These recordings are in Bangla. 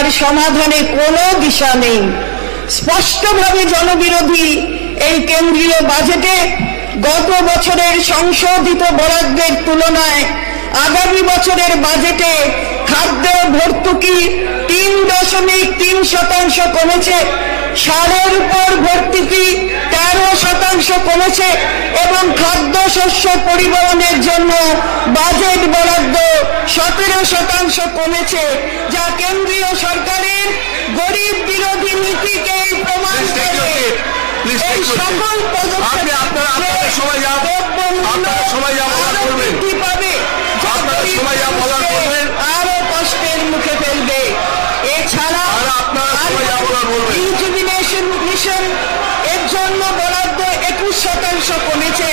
যার সমাধানে কোনো দিশা নেই। স্পষ্টভাবে জনবিরোধী এই কেন্দ্রীয় বাজেটে গত বছরের সংশোধিত বরাদ্দের তুলনায় আগামী বছরের বাজেটে খাদ্য ভর্তুকি 3.3% কমেছে, সারের উপর ভর্তুকি 13% কমেছে এবং খাদ্যশস্য পরিবহনের জন্য বাজেট বরাদ্দ 17% কমেছে, যা কেন্দ্রীয় সরকারের গরিব বিরোধী নীতিকে প্রমাণ করে। এই সকল আরো কষ্টের মুখে ফেলবে। এছাড়া রিজুভিনেশন মিশন এর জন্য বরাদ্দ 21% কমেছে,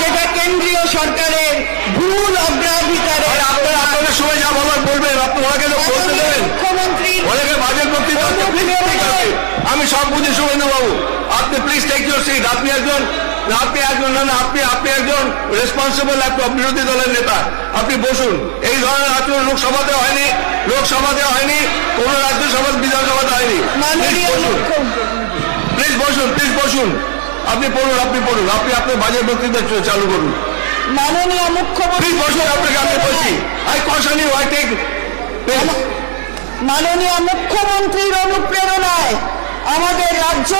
যেটা কেন্দ্রীয় সরকারের ভুল অগ্রাধিকারে। আমি সব বুঝে শুভেন্দু বাবু, আপনি প্লিজ টেক ইউর সিট। আপনি একজন রেসপন্সিবল বিরোধী দলের নেতা, আপনি বসুন। এই ধরনের আচরণ লোকসভাতে হয়নি, কোন রাজ্যসভা বিধানসভাতে হয়নি। প্লিজ বসুন। আপনি পড়ুন। আপনি আপনার বাজেট বক্তৃতা চালু করুন। মাননীয় মুখ্যমন্ত্রী বসুন। আপনাকে আমি বলছি, মাননীয় মুখ্যমন্ত্রীর অনুপ্রেরণায় আমাদের রাজ্য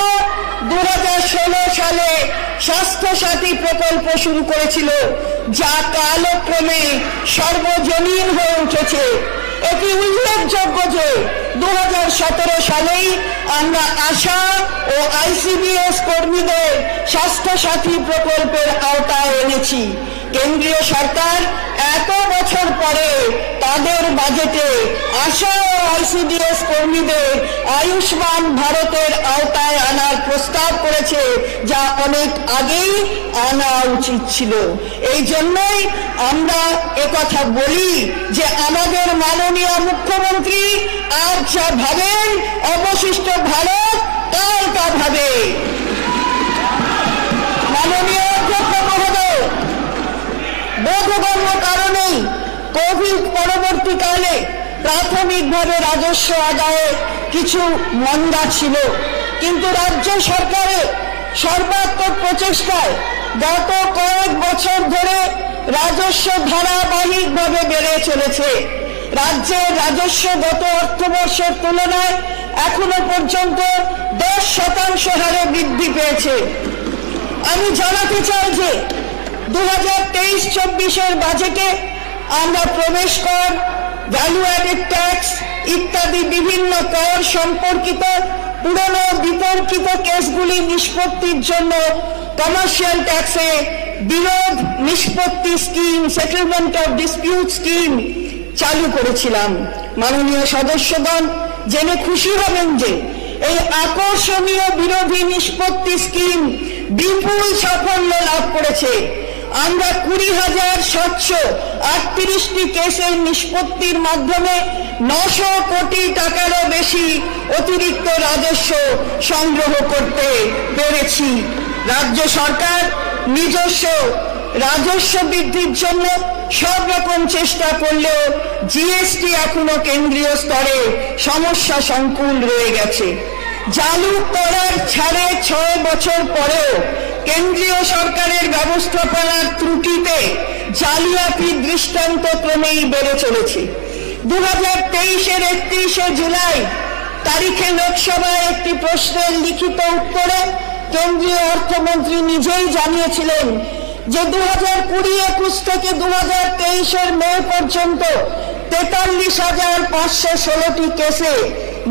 2016 সালে স্বাস্থ্য সাথী প্রকল্প শুরু করেছিল, যা কালক্রমে সর্বজনীন হয়ে উঠেছে। এটি উল্লেখযোগ্য যে 2017 সালেই আমরা আশা ও আইসিডিএস কর্মীদের স্বাস্থ্য সাথী প্রকল্পের আওতায় এনেছি। কেন্দ্রীয় সরকার এত বছর পরে তাদের বাজেটে আশা ও আইসিডিএস কর্মীদের আয়ুষ্মান ভারতের আওতায় আনার প্রস্তাব করেছে, যা অনেক আগেই আনা উচিত ছিল। এই জন্যই আমরা একথা বলি যে আমাদের মাননীয় মুখ্যমন্ত্রী আজ যা ভাবেন, অবশিষ্ট ভারত কাল তা ভাবে। মাননীয় অধ্যক্ষ মহোদয়, বোধগম্য কারণেই কোভিড পরবর্তীকালে প্রাথমিকভাবে রাজস্ব আদায়ে কিছু মন্দা ছিল, কিন্তু রাজ্য সরকারের সর্বাত্মক প্রচেষ্টায় গত কয়েক বছর ধরে রাজস্ব ধারাবাহিকভাবে বেড়ে চলেছে। রাজ্যের রাজস্ব গত অর্থবর্ষের তুলনায় এখনো পর্যন্ত 10% হারে বৃদ্ধি পেয়েছে। আমি জানাতে চাই যে 2023-24 বাজেটে আমরা প্রবেশ কর, ভ্যালু অ্যাডেড ট্যাক্স ইত্যাদি বিভিন্ন কর সম্পর্কিত পুরনো বিতর্কিত কেসগুলি নিষ্পত্তির জন্য কমার্শিয়াল ট্যাক্সে বিরোধ নিষ্পত্তি scheme, settlement of dispute scheme চালু করেছিলাম। মাননীয় সদস্যগণ জেনে খুশি হবেন যে এই আকর্ষণীয় বিরোধী নিষ্পত্তি স্কিম বিপুল সাফল্য লাভ করেছে। আমরা 20,738টি কেসের নিষ্পত্তির মাধ্যমে 900 কোটি টাকারও বেশি অতিরিক্ত রাজস্ব সংগ্রহ করতে পেরেছি। রাজ্য সরকার নিজস্ব রাজস্ব বৃদ্ধির জন্য সব রকম চেষ্টা করলেও জিএসটি এখনো কেন্দ্রীয় স্তরে সমস্যা সংকুল রয়ে গেছে। চালু করার ছাড়ে 6 বছর পরেও কেন্দ্রীয় সরকারের ব্যবস্থাপনার ত্রুটিতে জালিয়াতি দৃষ্টান্ত ক্রমেই বেড়ে চলেছে। 2023-এর 31শে জুলাই তারিখে লোকসভায় একটি প্রশ্নের লিখিত উত্তরে কেন্দ্রীয় অর্থমন্ত্রী নিজেই জানিয়েছিলেন যে 2020-21 থেকে 2023-এর মে পর্যন্ত 43,516টি কেসে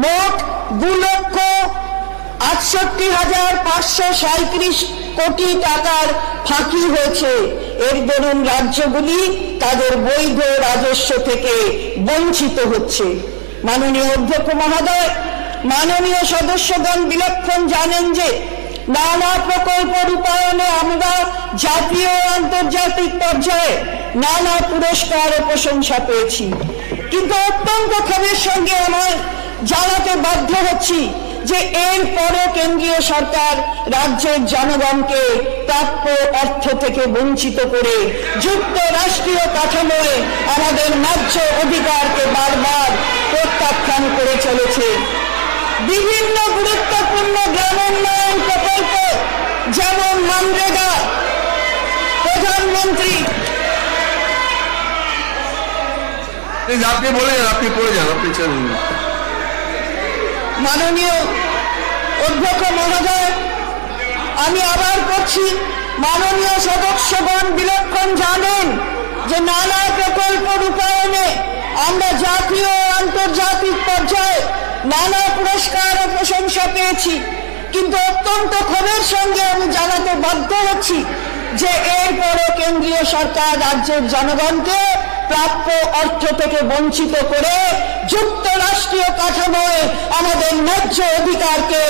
মোট 2,68,537 কোটি টাকার ফাঁকি হয়েছে। এর দরুন রাজ্যগুলি তাদের বৈধ রাজস্ব থেকে বঞ্চিত হচ্ছে। মাননীয় অধ্যক্ষ মহোদয়, মাননীয় সদস্যগণ বিলক্ষণ জানেন যে নানা প্রকল্প রূপায়ণে আমরা জাতীয় ও আন্তর্জাতিক পর্যায়ে নানা পুরস্কার ও প্রশংসা পেয়েছি, কিন্তু অত্যন্ত ক্ষোভের সঙ্গে আমার জানাতে বাধ্য হচ্ছি যে এরপরও কেন্দ্রীয় সরকার রাজ্যের জনগণকে প্রাপ্য অর্থ থেকে বঞ্চিত করে যুক্তরাষ্ট্রীয় কাঠামোয় আমাদের ন্যায্য অধিকারকে বারবার প্রত্যাখ্যান করে চলেছে। বিভিন্ন গুরুত্বপূর্ণ গ্রামোন্নয়ন প্রকল্প যেমন মনরেগা, প্রধানমন্ত্রী আপনি বলে যান, আপনি পড়ে যান, আপনি চলুন। মাননীয় অধ্যক্ষ মহোদয়, আমি আবার করছি, মাননীয় সদস্যগণ বিলক্ষণ জানেন যে নানা প্রকল্প রূপায়ণে আমরা জাতীয় ও আন্তর্জাতিক পর্যায়ে নানা পুরস্কার ও প্রশংসা পেয়েছি, কিন্তু অত্যন্ত ক্ষোভের সঙ্গে আমি জানাতে বাধ্য হচ্ছি যে এরপরও কেন্দ্রীয় সরকার রাজ্যের জনগণকে প্রাপ্য অর্থ থেকে বঞ্চিত করে যুক্তরাষ্ট্রীয় কাঠামোয় আমাদের ন্যায্য অধিকারকে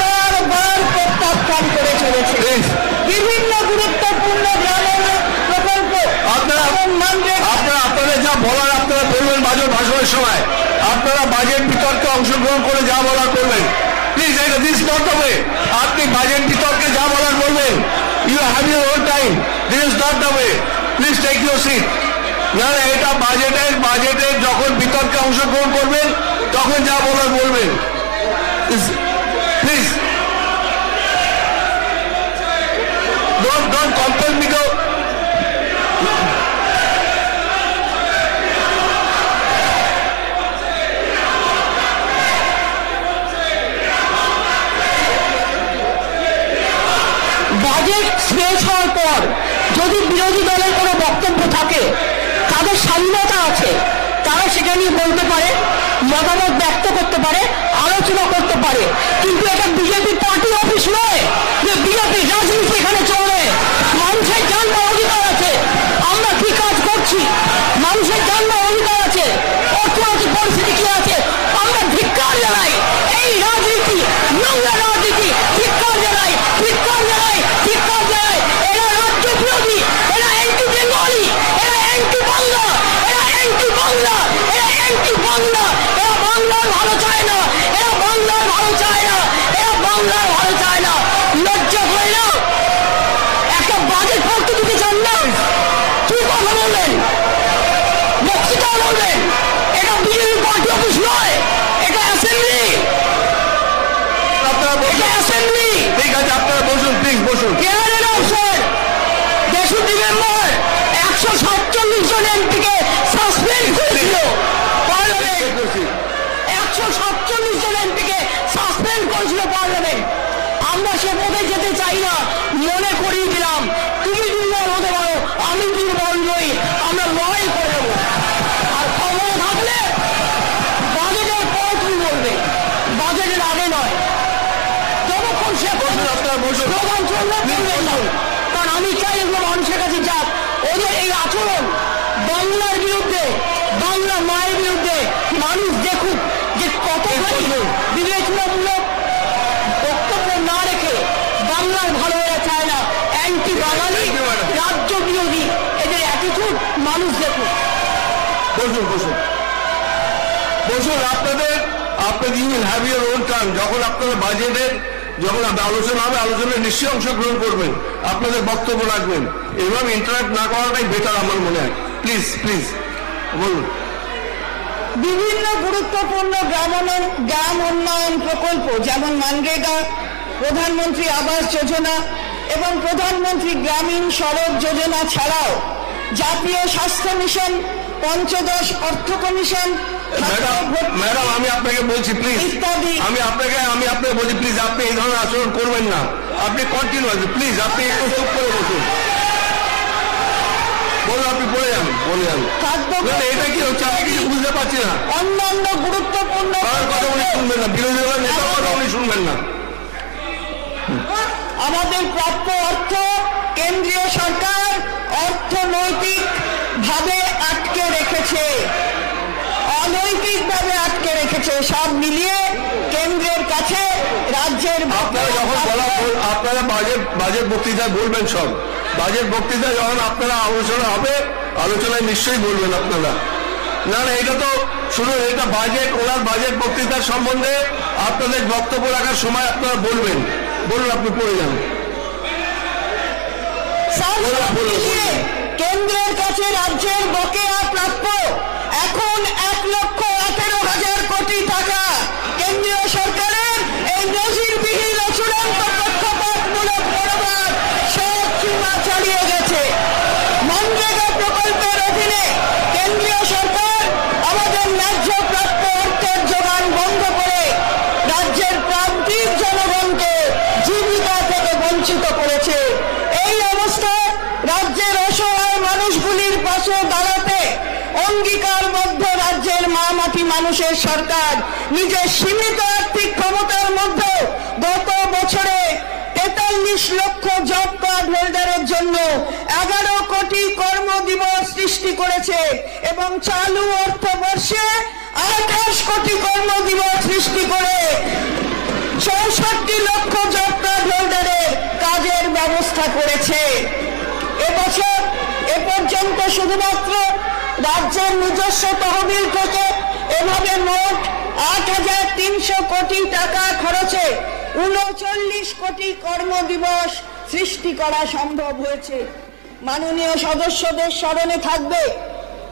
বারবার প্রত্যাখ্যান করে চলেছে। বিভিন্ন গুরুত্বপূর্ণ গ্রামোন্নয়ন প্রকল্প আপনারা যা বলার আপনারা বলবেন বাজেট ভাষণের সময়, আপনারা বাজেট বিতর্কে অংশগ্রহণ করে যা বলার করবেন। প্লিজ, এটা দিস নট দ্য ওয়ে। আপনি বাজেট বিতর্কে যা বলার বলবেন, you have your own time, this is not the way. Please take your seat. না, এটা বাজেটের যখন বিতর্কে অংশগ্রহণ করবেন তখন যা বলার বলবেন। Please don't compel me to. Budget শেষ হওয়ার পর যদি বিরোধী দলের কোনো বক্তব্য থাকে, তাদের স্বাধীনতা আছে, তারা সেটা নিয়ে বলতে পারে, মতামত ব্যক্ত করতে পারে, আলোচনা করতে পারে, কিন্তু এটা বিজেপি পার্টি অফিস নয় যে বিজেপি রাজনীতি এখানে চলে। মানুষের জানবার অধিকার আছে, আমরা কি কাজ করছি, মানুষের জানবার অধিকার আছে, অর্থনৈতিক পরিস্থিতি কি আছে, আমরা ধিক্কার জানাই এই রাজনীতি, নোংরা রাজনীতি, ধিক্কার জানাই, ধিক্কার জানাই, ধিক্কার জানাই। এরা রাজ্য বিরোধী, এরা অ্যান্টি বেঙ্গলি, এরা অ্যান্টি বাংলা, এরা অ্যান্টি বাংলা, এরা অ্যান্টি বাংলা, এরা বাংলার ভালো চায় না, এরা বাংলার ভালো চায় না, এরা বাংলার ভালো চায় না। লজ্জা হয় না? একটা বাজেট পড়তে দিতে চান না, কি কথা বলবেন, বক্তৃতা বলবেন? এটা বিজেপি পার্টি অফিস নয়, এটা অ্যাসেম্বলি, এটা অ্যাসেম্বলি। ঠিক আছে, আপনারা বসুন, প্লিজ বসুন। দেশুটি মেম্বার 147 জন এমপিকে সাসপেন্ড করেছিল পার্লামেন্ট, 147 জন এমপিকে সাসপেন্ড করেছিল পার্লামেন্ট। আমরা সে পথে যেতে চাই না, মনে করিয়ে দিলাম, তুমি দুর্বল হতে পারো, আমি দুর্বল নই, আমরা লড়াই করে দেবো। আর ক্ষমতা থাকলে বাজেটের পর তুমি বলবে, বাজেটের আগে নয়। যতক্ষণ সে প্রধান চলবে বলবেন না, কারণ আমি চাই এগুলো মানুষের কাছে যাক। ওদের এই আচরণ বাংলার বিরুদ্ধে, বাংলা মায়ের বিরুদ্ধে মানুষ দেখুক যে কতখানি বিবেচনামূলক বক্তব্য না রেখে বাংলার ভালো হয়ে চায় না, অ্যান্টি বাঙালি, রাজ্য বিরোধী, এদের অ্যাটিটিউড মানুষ দেখুক। বসুন বসুন বসুন। আপনাদের you will have your own turn. যখন আপনারা বাজেটের যখন আলোচনা হবে, আলোচনায় নিশ্চয়ই অংশগ্রহণ করবেন, আপনাদের বক্তব্য রাখবেন। এভাবে ইন্টারাপ্ট না করাটাই বেটার আমার মনে হয়। প্লিজ প্লিজ বলুন। বিভিন্ন গুরুত্বপূর্ণ গ্রাম উন্নয়ন প্রকল্প যেমন মনরেগা, প্রধানমন্ত্রী আবাস যোজনা এবং প্রধানমন্ত্রী গ্রামীণ সড়ক যোজনা ছাড়াও জাতীয় স্বাস্থ্য মিশন, পঞ্চদশ অর্থ কমিশন, ম্যাডাম আমি আপনাকে বলছি প্লিজ, আমি আপনাকে বলছি প্লিজ, আপনি এই ধরনের আচরণ করবেন না। আপনি কন্টিনিউ প্লিজ, আপনি একটু চুপ করে বসুন। বলুন, আপনি বলে যান, বলে যান। এটা কি হচ্ছে আমি কিছু বুঝতে পারছি না। অন্যান্য গুরুত্বপূর্ণ কথা উনি শুনবেন না, বিরোধী দলের নেতার কথা উনি শুনবেন না। আমাদের প্রাপ্য অর্থ কেন্দ্রীয় সরকার অর্থনৈতিক ভাবে আটকে রেখেছে, অনৈতিকভাবে আটকে রেখেছে। সব মিলিয়ে কেন্দ্রের কাছে রাজ্যের আপনারা বাজেট বক্তৃতায় বলবেন, সব বাজেট বক্তৃতা যখন আপনারা আলোচনা হবে, আলোচনায় নিশ্চয়ই বলবেন আপনারা। না না, এটা তো শুধু এটা বাজেট, ওনার বাজেট বক্তৃতার সম্বন্ধে আপনাদের বক্তব্য রাখার সময় আপনারা বলবেন। বলুন, আপনি পড়ে যান। কেন্দ্রের কাছে রাজ্যের বকেয়া প্রাপ্য এখন 1,18,000 টাকা কেন্দ্রীয় সরকারের এই নজিরবিহীন ও চূড়ান্ত পক্ষপাতমূলক মনোভাব সব সীমা ছাড়িয়ে গেছে। মনরেগা প্রকল্পের অধীনে কেন্দ্রীয় সরকার আমাদের ন্যায্য প্রাপ্য অর্থের যোগান বন্ধ করে রাজ্যের প্রান্তিক জনগণকে জীবিকা থেকে বঞ্চিত করেছে। এই অবস্থায় রাজ্যের অসহায় মানুষগুলির পাশে দাঁড়াতে অঙ্গীকারবদ্ধ রাজ্যের মাটি মানুষের সরকার নিজের সীমিত আর্থিক ক্ষমতার মধ্যে গত বছরে 43 লক্ষ জব কার্ড হোল্ডারের জন্য 11 কোটি কর্মদিবস সৃষ্টি করেছে এবং চালু অর্থবর্ষে 28 কোটি কর্মদিবস সৃষ্টি করে 64 লক্ষ জব কার্ড হোল্ডারের কাজের ব্যবস্থা করেছে। এবছর এ পর্যন্ত শুধুমাত্র রাজ্যের নিজস্ব তহবিল থেকে এভাবে মোট 8,300 কোটি টাকা খরচে 39 কোটি কর্মদিবস সৃষ্টি করা সম্ভব হয়েছে। মাননীয় সদস্যদের স্মরণে থাকবে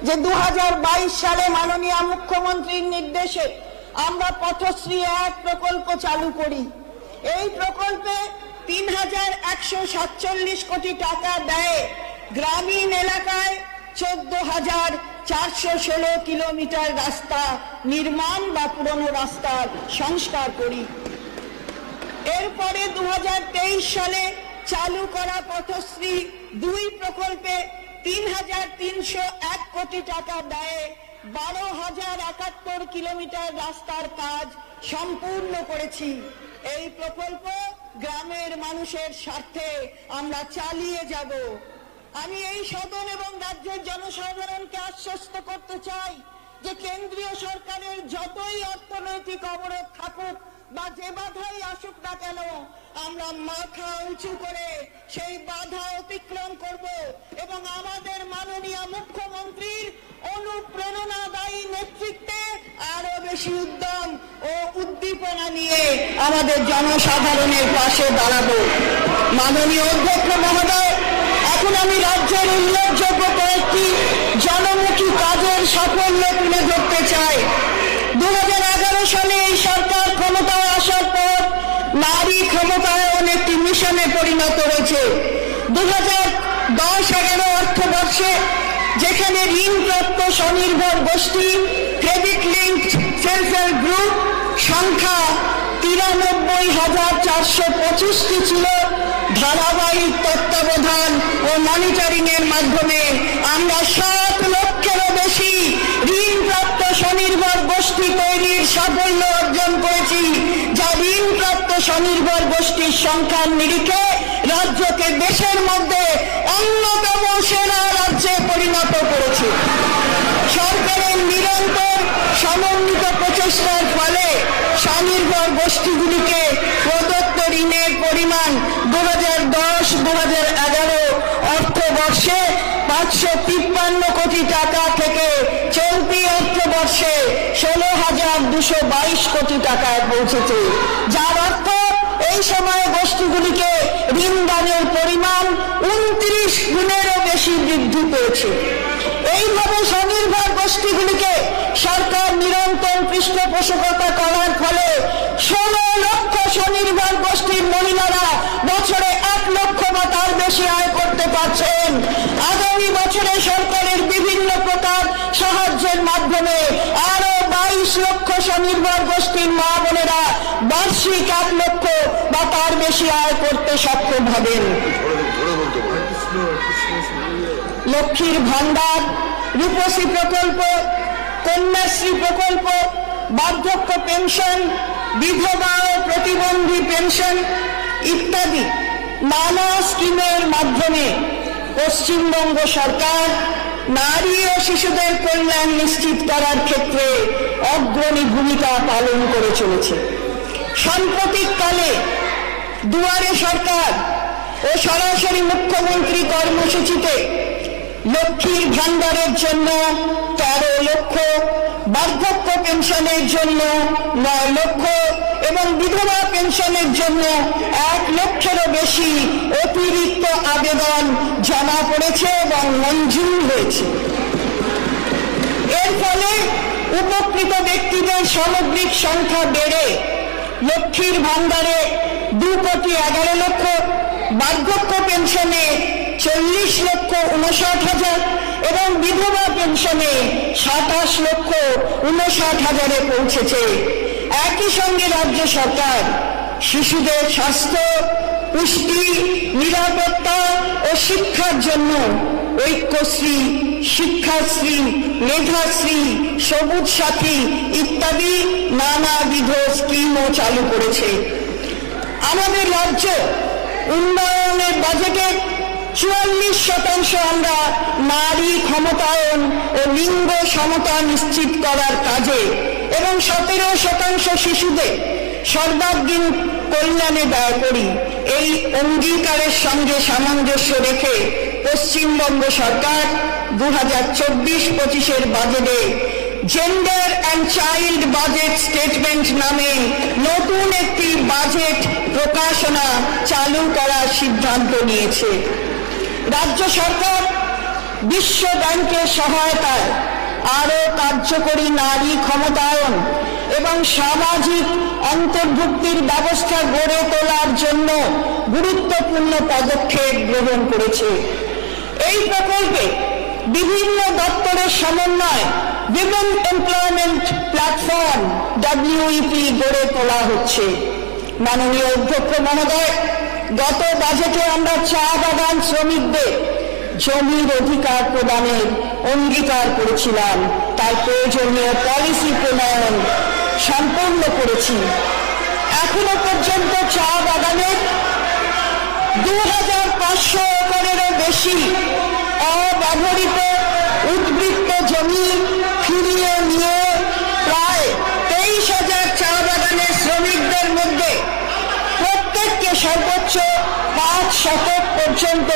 যে 2022 সালে মাননীয় মুখ্যমন্ত্রীর নির্দেশে আমরা পথশ্রী 1 প্রকল্প চালু করি। এই প্রকল্পে 3,147 কোটি টাকা ব্যয়ে গ্রামীণ এলাকায় 14,416 কিলোমিটার রাস্তা নির্মাণ বা পুরনো রাস্তার সংস্কার করি। এরপরে 2023 সালে চালু করা পথশ্রী 2 প্রকল্পে 3,301 কোটি টাকা ব্যয়ে 12,071 কিলোমিটার রাস্তার কাজ সম্পূর্ণ করেছি। এই প্রকল্প গ্রামের মানুষের স্বার্থে আমরা চালিয়ে যাব। আমি এই সদন এবং রাজ্যের জনসাধারণকে আশ্বস্ত করতে চাই যে কেন্দ্রীয় সরকারের যতই অর্থনৈতিক অবরোধ থাকুক বা যে বাধাই আসুক না কেন, আমরা মাথা উঁচু করে সেই বাধা অতিক্রম করব এবং আমাদের মাননীয় মুখ্যমন্ত্রীর অনুপ্রেরণাদায়ী নেতৃত্বে আরো বেশি উদ্যম ও উদ্দীপনা নিয়ে আমাদের জনসাধারণের পাশে দাঁড়াবো। মাননীয় অধ্যক্ষ মহোদয়, এখন আমি রাজ্যের উল্লেখযোগ্য কয়েকটি জনমুখী কাজের সাফল্য তুলে ধরতে চাই। 2011 সালে এই সরকার ক্ষমতায় আসার পর নারী ক্ষমতায়ন একটি মিশনে পরিণত হয়েছে। 2010-11 অর্থবর্ষে যেখানে ঋণপ্রাপ্ত স্বনির্ভর গোষ্ঠী credit linked self help group সংখ্যা 93,425টি ছিল, ধারাবাহিক তত্ত্বাবধান ও মনিটরিং এর মাধ্যমে আমরা 7 লক্ষেরও বেশি ঋণপ্রাপ্ত স্বনির্ভর গোষ্ঠী তৈরির সাফল্য অর্জন করেছি, যা ঋণপ্রাপ্ত স্বনির্ভর গোষ্ঠীর সংখ্যার নিরিখে রাজ্যকে দেশের মধ্যে অন্যতম সেরা রাজ্যে পরিণত করেছে। সরকারের নিরন্তর সমন্বিত প্রচেষ্টার ফলে স্বনির্ভর গোষ্ঠীগুলিকে প্রদত্ত ঋণের পরিমাণ 2010-2011 অর্থবর্ষে 553 কোটি টাকা থেকে চলতি অর্থবর্ষে 16,222 কোটি টাকায় পৌঁছেছে, যার অর্থ এই সময়ে গোষ্ঠীগুলিকে ঋণ দানের পরিমাণ 29 গুণেরও বেশি বৃদ্ধি পেয়েছে। এইভাবে স্বনির্ভর গোষ্ঠীগুলিকে সরকার নিরন্তর পৃষ্ঠপোষকতা করার ফলে 16 লক্ষ স্বনির্ভর গোষ্ঠীর মহিলারা বছরে 1 লক্ষ বা তার বেশি আয় করতে পারছেন। আগামী বছরে সরকারের বিভিন্ন প্রকার সাহায্যের মাধ্যমে আরো 22 লক্ষ স্বনির্ভর গোষ্ঠীর মা বোনেরা বার্ষিক 1 লক্ষ বা তার বেশি আয় করতে সক্ষম হবেন। লক্ষ্মীর ভান্ডার, রূপশ্রী প্রকল্প, কন্যাশ্রী প্রকল্প, বার্ধক্য পেনশন, বিধবা ও প্রতিবন্ধী পেনশন ইত্যাদি নানা স্কিমের মাধ্যমে পশ্চিমবঙ্গ সরকার নারী ও শিশুদের কল্যাণ নিশ্চিত করার ক্ষেত্রে অগ্রণী ভূমিকা পালন করে চলেছে। সাম্প্রতিককালে দুয়ারে সরকার ও সরাসরি মুখ্যমন্ত্রী কর্মসূচিতে লক্ষ্মীর ভান্ডারের জন্য 13 লক্ষ, বার্ধক্য পেনশনের জন্য 9 লক্ষ এবং বিধবা পেনশনের জন্য 1 লক্ষেরও বেশি অতিরিক্ত আবেদন জমা পড়েছে এবং মঞ্জুর হয়েছে। এর ফলে উপকৃত ব্যক্তিদের সামগ্রিক সংখ্যা বেড়ে লক্ষ্মীর ভাণ্ডারে 2,11,00,000, বার্ধক্য পেনশনে 40,59,000 এবং বিধবা পেনশনে 27,59,000-এ পৌঁছেছে। একই সঙ্গে রাজ্য সরকার শিশুদের স্বাস্থ্য, পুষ্টি, নিরাপত্তা ও শিক্ষার জন্য ঐক্যশ্রী, শিক্ষাশ্রী, মেধাশ্রী, সবুজ সাথী ইত্যাদি নানাবিধ স্কিমও চালু করেছে। আমাদের রাজ্য উন্নয়নের বাজেটের 44% আমরা নারী ক্ষমতায়ন ও লিঙ্গ সমতা নিশ্চিত করার কাজে এবং 17% শিশুদের সর্বাঙ্গীন কল্যাণে ব্যয় করি। এই অঙ্গীকারের সঙ্গে সামঞ্জস্য রেখে পশ্চিমবঙ্গ সরকার 2024-25 বাজেটে gender and child budget statement নামে নতুন একটি বাজেট প্রকাশনা চালু করার সিদ্ধান্ত নিয়েছে। রাজ্য সরকার বিশ্ব ব্যাংকের সহায়তায় আরও কার্যকরী নারী ক্ষমতায়ন এবং সামাজিক অন্তর্ভুক্তির ব্যবস্থা গড়ে তোলার জন্য গুরুত্বপূর্ণ পদক্ষেপ গ্রহণ করেছে। এই প্রকল্পে বিভিন্ন দপ্তরের সমন্বয়ে উইমেন এমপ্লয়মেন্ট প্ল্যাটফর্ম WEP গড়ে তোলা হচ্ছে। মাননীয় অধ্যক্ষ মহোদয়, গত বাজেটে আমরা চা বাগান শ্রমিকদের জমির অধিকার প্রদানের অঙ্গীকার করেছিলাম। তার প্রয়োজনীয় পলিসি প্রণয়ন সম্পন্ন করেছি। এখনো পর্যন্ত চা বাগানের 2,500 একরেরও বেশি অব্যবহৃত উদ্বৃত্ত জমি ফিরিয়ে নিয়ে প্রায় 23,000 চা বাগানের শ্রমিকদের মধ্যে প্রত্যেককে সর্বোচ্চ 5 শতক পর্যন্ত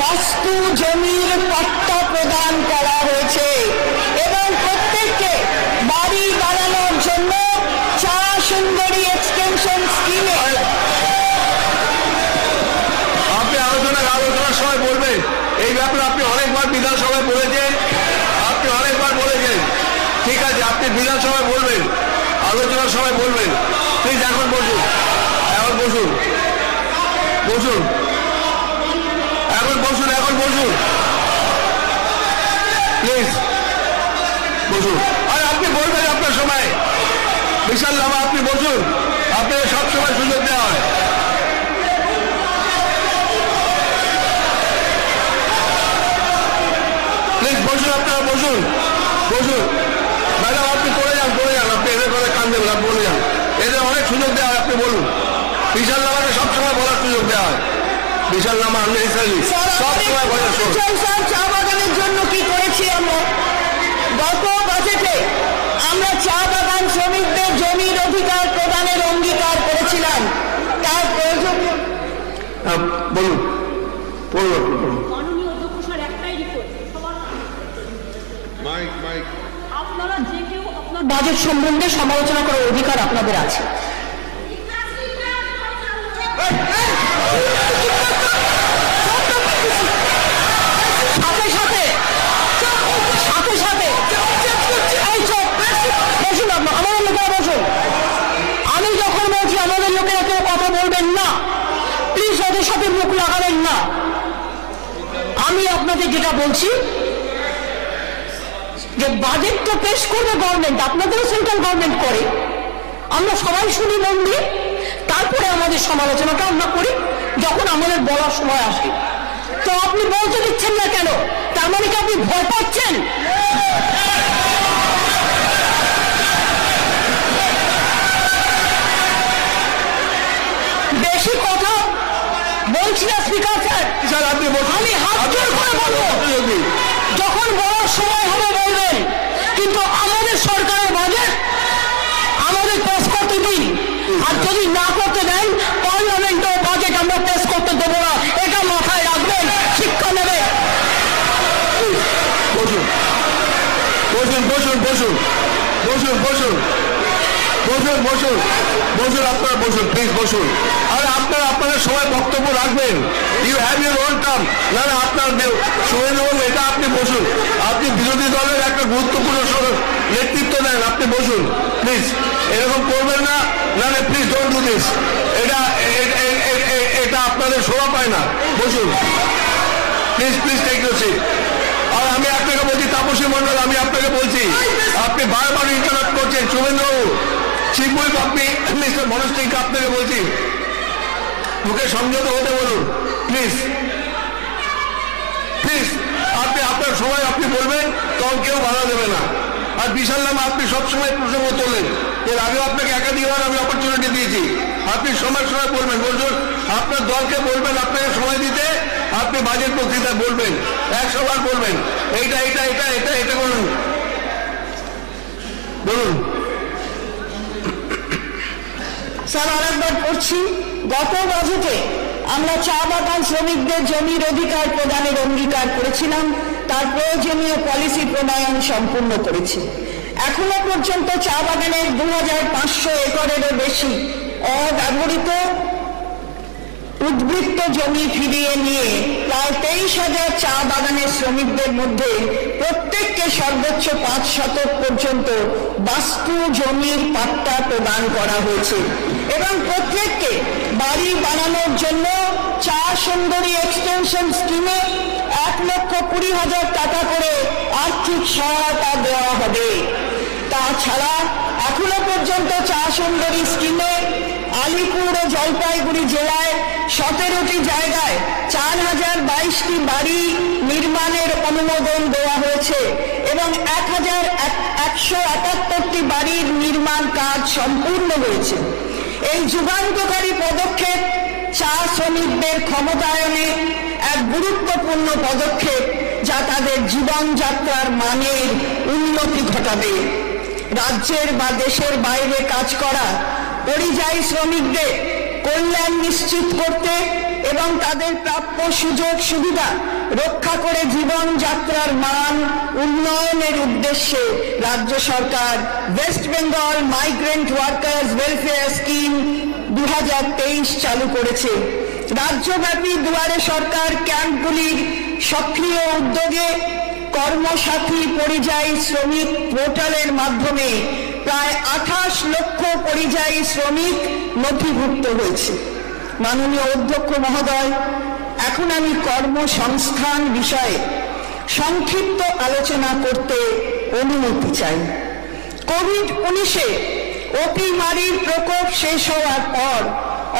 বাস্তু জমির পাট্টা প্রদান করা হয়েছে এবং প্রত্যেককে বাড়ি বানানোর জন্য চা সুন্দরী এক্সটেনশন স্কিমে আপনি আলোচনার সময় বলবেন। এই ব্যাপারে আপনি অনেকবার বিধানসভায় বলেছেন, ঠিক আছে, আপনি বিধানসভায় বলবেন, আলোচনার সময় বলবেন। প্লিজ এখন বসুন, প্লিজ বসুন। আর আপনি বলবেন আপনার সময়, বিশাল লামা, আপনি বসুন, আপনাকে সবসময় সুযোগ দেওয়া হয়। প্লিজ বসুন, আপনারা বসুন। ম্যাডাম আপনি পড়ে যান, আপনি এদের করে কান দেবেন, আপনি বলে যান। এদের অনেক সুযোগ দেওয়া হয়, আপনি বলুন। বিশাল লামাকে সবসময় বলার সুযোগ দেওয়া হয়। বিশাল লামা সবসময় বলার সুযোগ। চা বাগানের জন্য কি করেছি আমরা? গত বাজেটে আমরা চা বাগান শ্রমিকদের জমির অধিকার প্রদানের অঙ্গীকার করেছিলাম। তার প্রয়োজন বলুন। মাননীয় অধ্যক্ষ স্যার, একটাই রিপোর্ট, আপনারা যে কেউ আপনার বাজেট সম্বন্ধে সমালোচনা করার অধিকার আপনাদের আছে। আমি যখন বলছি আমাদের লোকেরা কেউ কথা বলবেন না, প্লিজ ওদের সাথে মুখ লাগাবেন না। আমি আপনাদের যেটা বলছি যে বাজেট তো পেশ করবে গভর্নমেন্ট, আপনাদেরও সেন্ট্রাল গভর্নমেন্ট করে, আমরা সবাই শুনি মন দিয়ে, তারপরে আমাদের সমালোচনাটা আমরা করি যখন আমাদের বলার সময় আসে। তো আপনি বলতে দিচ্ছেন না কেন? তার মানে কি আপনি ভয় পাচ্ছেন? বেশি কথা বলছি না স্পিকার স্যার, আমি হাত জোর করে বলবো, যখন বলার সময় হবে বলবেন, কিন্তু আমাদের সরকারের বাজেট আমাদের পেশ করতে দিন। আর যদি না করতে দেন, পার্লামেন্টের বাজেট আমরা পেশ করতে দেবো না, এটা মাথায় রাখবেন, শিক্ষা নেবে। বসুন। বসুন বসুন বসুন, আপনারা বসুন, প্লিজ বসুন। আর আপনারা আপনাদের সবাই বক্তব্য রাখবেন, you have your own term. না না, আপনার শুভেন্দুবাবু, এটা আপনি বসুন। আপনি বিরোধী দলের একটা গুরুত্বপূর্ণ নেতৃত্ব দেন, আপনি বসুন প্লিজ। এরকম করবেন না, না না, প্লিজ ডোন্ট ডু দিস। এটা আপনাদের শোভা পায় না, বসুন please, please take your seat. আর আমি আপনাকে বলছি, তাপসী মণ্ডল, আমি আপনাকে বলছি, আপনি বারবার ইন্টারাপ্ট করছেন। শুভেন্দুবাবু, চিফ হুইপ আপনি মিস্টার মনোজ সিংকে আপনাকে বলছি, ওকে সংযত হতে বলুন প্লিজ, প্লিজ। আপনি আপনার সময় আপনি বলবেন, তখন কেউ বাধা দেবে না। আর বিশাল নামে আপনি সবসময় প্রসঙ্গ তোলেন, এর আগেও আপনাকে একাধিকবার আমি অপরচুনিটি দিয়েছি। আপনি সময় সময় বলবেন, বলুন আপনার দলকে বলবেন আপনাকে সময় দিতে, আপনি বাজেট বক্তৃতায় বলবেন, 100 বার বলবেন এইটা এটা এটা এটা এটা বলুন, বলুন। স্যার, আরেকবার পড়ছি। গত বাজেটে আমরা চা বাগান শ্রমিকদের জমির অধিকার প্রদানের অঙ্গীকার করেছিলাম, তার প্রয়োজনীয় পলিসি প্রণয়ন সম্পূর্ণ করেছি। এখনো পর্যন্ত চা বাগানের 2500 একরেরও বেশি অব্যবহৃত উদ্বৃত্ত জমি ফিরিয়ে নিয়ে প্রায় 23,000 চা বাগানের শ্রমিকদের মধ্যে প্রত্যেককে সর্বোচ্চ 5 শতক পর্যন্ত বাস্তু জমির পাট্টা প্রদান করা হয়েছে এবং প্রত্যেককে বাড়ি বানানোর জন্য চা সুন্দরী এক্সটেনশন স্কিমে 1,20,000 টাকা করে আর্থিক সহায়তা দেওয়া হবে। তাছাড়া এখনো পর্যন্ত চা সুন্দরী স্কিমে আলিপুর ও জলপাইগুড়ি জেলায় 17টি জায়গায় 4,022টি বাড়ি নির্মাণের অনুমোদন দেওয়া হয়েছে এবং 1,178টি বাড়ির নির্মাণ কাজ সম্পূর্ণ হয়েছে। এই যুগান্তকারী পদক্ষেপ চা শ্রমিকদের ক্ষমতায়নে এক গুরুত্বপূর্ণ পদক্ষেপ, যা তাদের জীবনযাত্রার মানের উন্নতি ঘটাবে। রাজ্যের বা দেশের বাইরে কাজ করা পরিযায়ী শ্রমিকদের কল্যাণ নিশ্চিত করতে এবং তাদের প্রাপ্য সুযোগ সুবিধা রক্ষা করে জীবনযাত্রার মান উন্নয়নের উদ্দেশ্যে রাজ্য সরকার west Bengal migrant workers welfare scheme 2023 চালু করেছে। রাজ্যব্যাপী দুয়ারে সরকার ক্যাম্পগুলির সক্রিয় উদ্যোগে কর্মসাথী পরিযায়ী শ্রমিক পোর্টালের মাধ্যমে প্রায় 28 লক্ষ পরিযায়ী শ্রমিক নথিভুক্ত হয়েছে। মাননীয় অধ্যক্ষ মহোদয়, এখন আমি কর্মসংস্থান বিষয়ে সংক্ষিপ্ত আলোচনা করতে অনুমতি চাই। কোভিড-19 অতিমারির প্রকোপ শেষ হওয়ার পর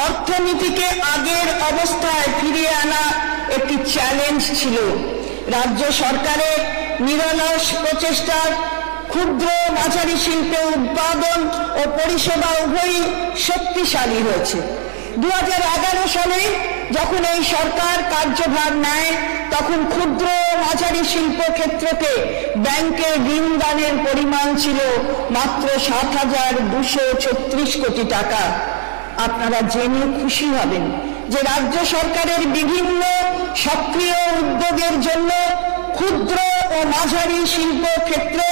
অর্থনীতিকে আগের অবস্থায় ফিরিয়ে আনা একটি চ্যালেঞ্জ ছিল। রাজ্য সরকারের নিরলস প্রচেষ্টার ক্ষুদ্র মাঝারি শিল্পে উৎপাদন ও পরিষেবা উভয়ই শক্তিশালী হয়েছে। 2011 সালে যখন এই সরকার কার্যভার নেয়, তখন ক্ষুদ্র মাঝারি শিল্প ক্ষেত্রকে ব্যাংকে ঋণ দানের পরিমাণ ছিল মাত্র 7,236 কোটি টাকা। আপনারা জেনে খুশি হবেন যে রাজ্য সরকারের বিভিন্ন সক্রিয় উদ্যোগের জন্য ক্ষুদ্র ও মাঝারি শিল্প ক্ষেত্রে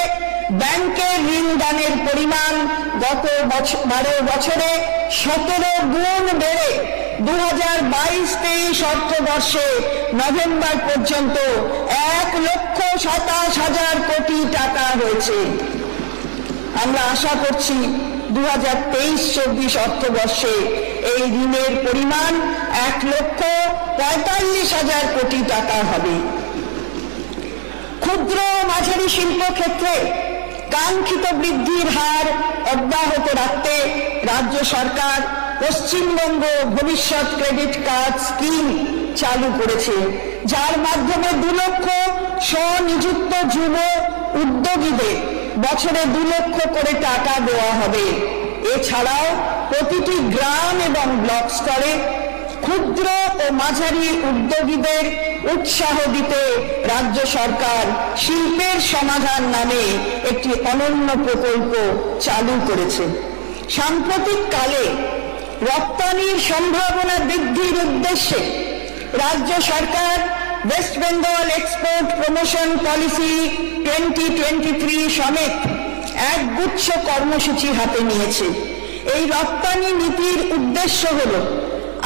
ব্যাংকের ঋণ দানের পরিমাণ গত 12 বছরে 17 গুণ বেড়ে 2022-23 অর্থবর্ষে নভেম্বর পর্যন্ত 1,27,000 কোটি টাকা হয়েছে। আমরা আশা করছি 2023-24 অর্থবর্ষে এই ঋণের পরিমাণ 1,45,000 কোটি টাকা হবে। ক্ষুদ্র মাঝারি শিল্প ক্ষেত্রে কাঙ্ক্ষিত বৃদ্ধির হার অব্যাহত রাখতে রাজ্য সরকার পশ্চিমবঙ্গ ভবিষ্যৎ ক্রেডিট কার্ড স্কিম চালু করেছে, যার মাধ্যমে 2 লক্ষ স্বনিযুক্ত যুব উদ্যোগীদের বছরে 2 লক্ষ করে টাকা দেওয়া হবে। এছাড়াও প্রতিটি গ্রাম এবং ব্লক স্তরে ক্ষুদ্র ও মাঝারি উদ্যোগীদের উৎসাহ দিতে রাজ্য সরকার শিল্পের সমাধান নামে একটি অনন্য প্রকল্প চালু করেছে। সাম্প্রতিক কালে রপ্তানির সম্ভাবনা বৃদ্ধির উদ্দেশ্যে রাজ্য সরকার west Bengal export promotion policy 2023 সমেত একগুচ্ছ কর্মসূচি হাতে নিয়েছে। এই রপ্তানি নীতির উদ্দেশ্য হল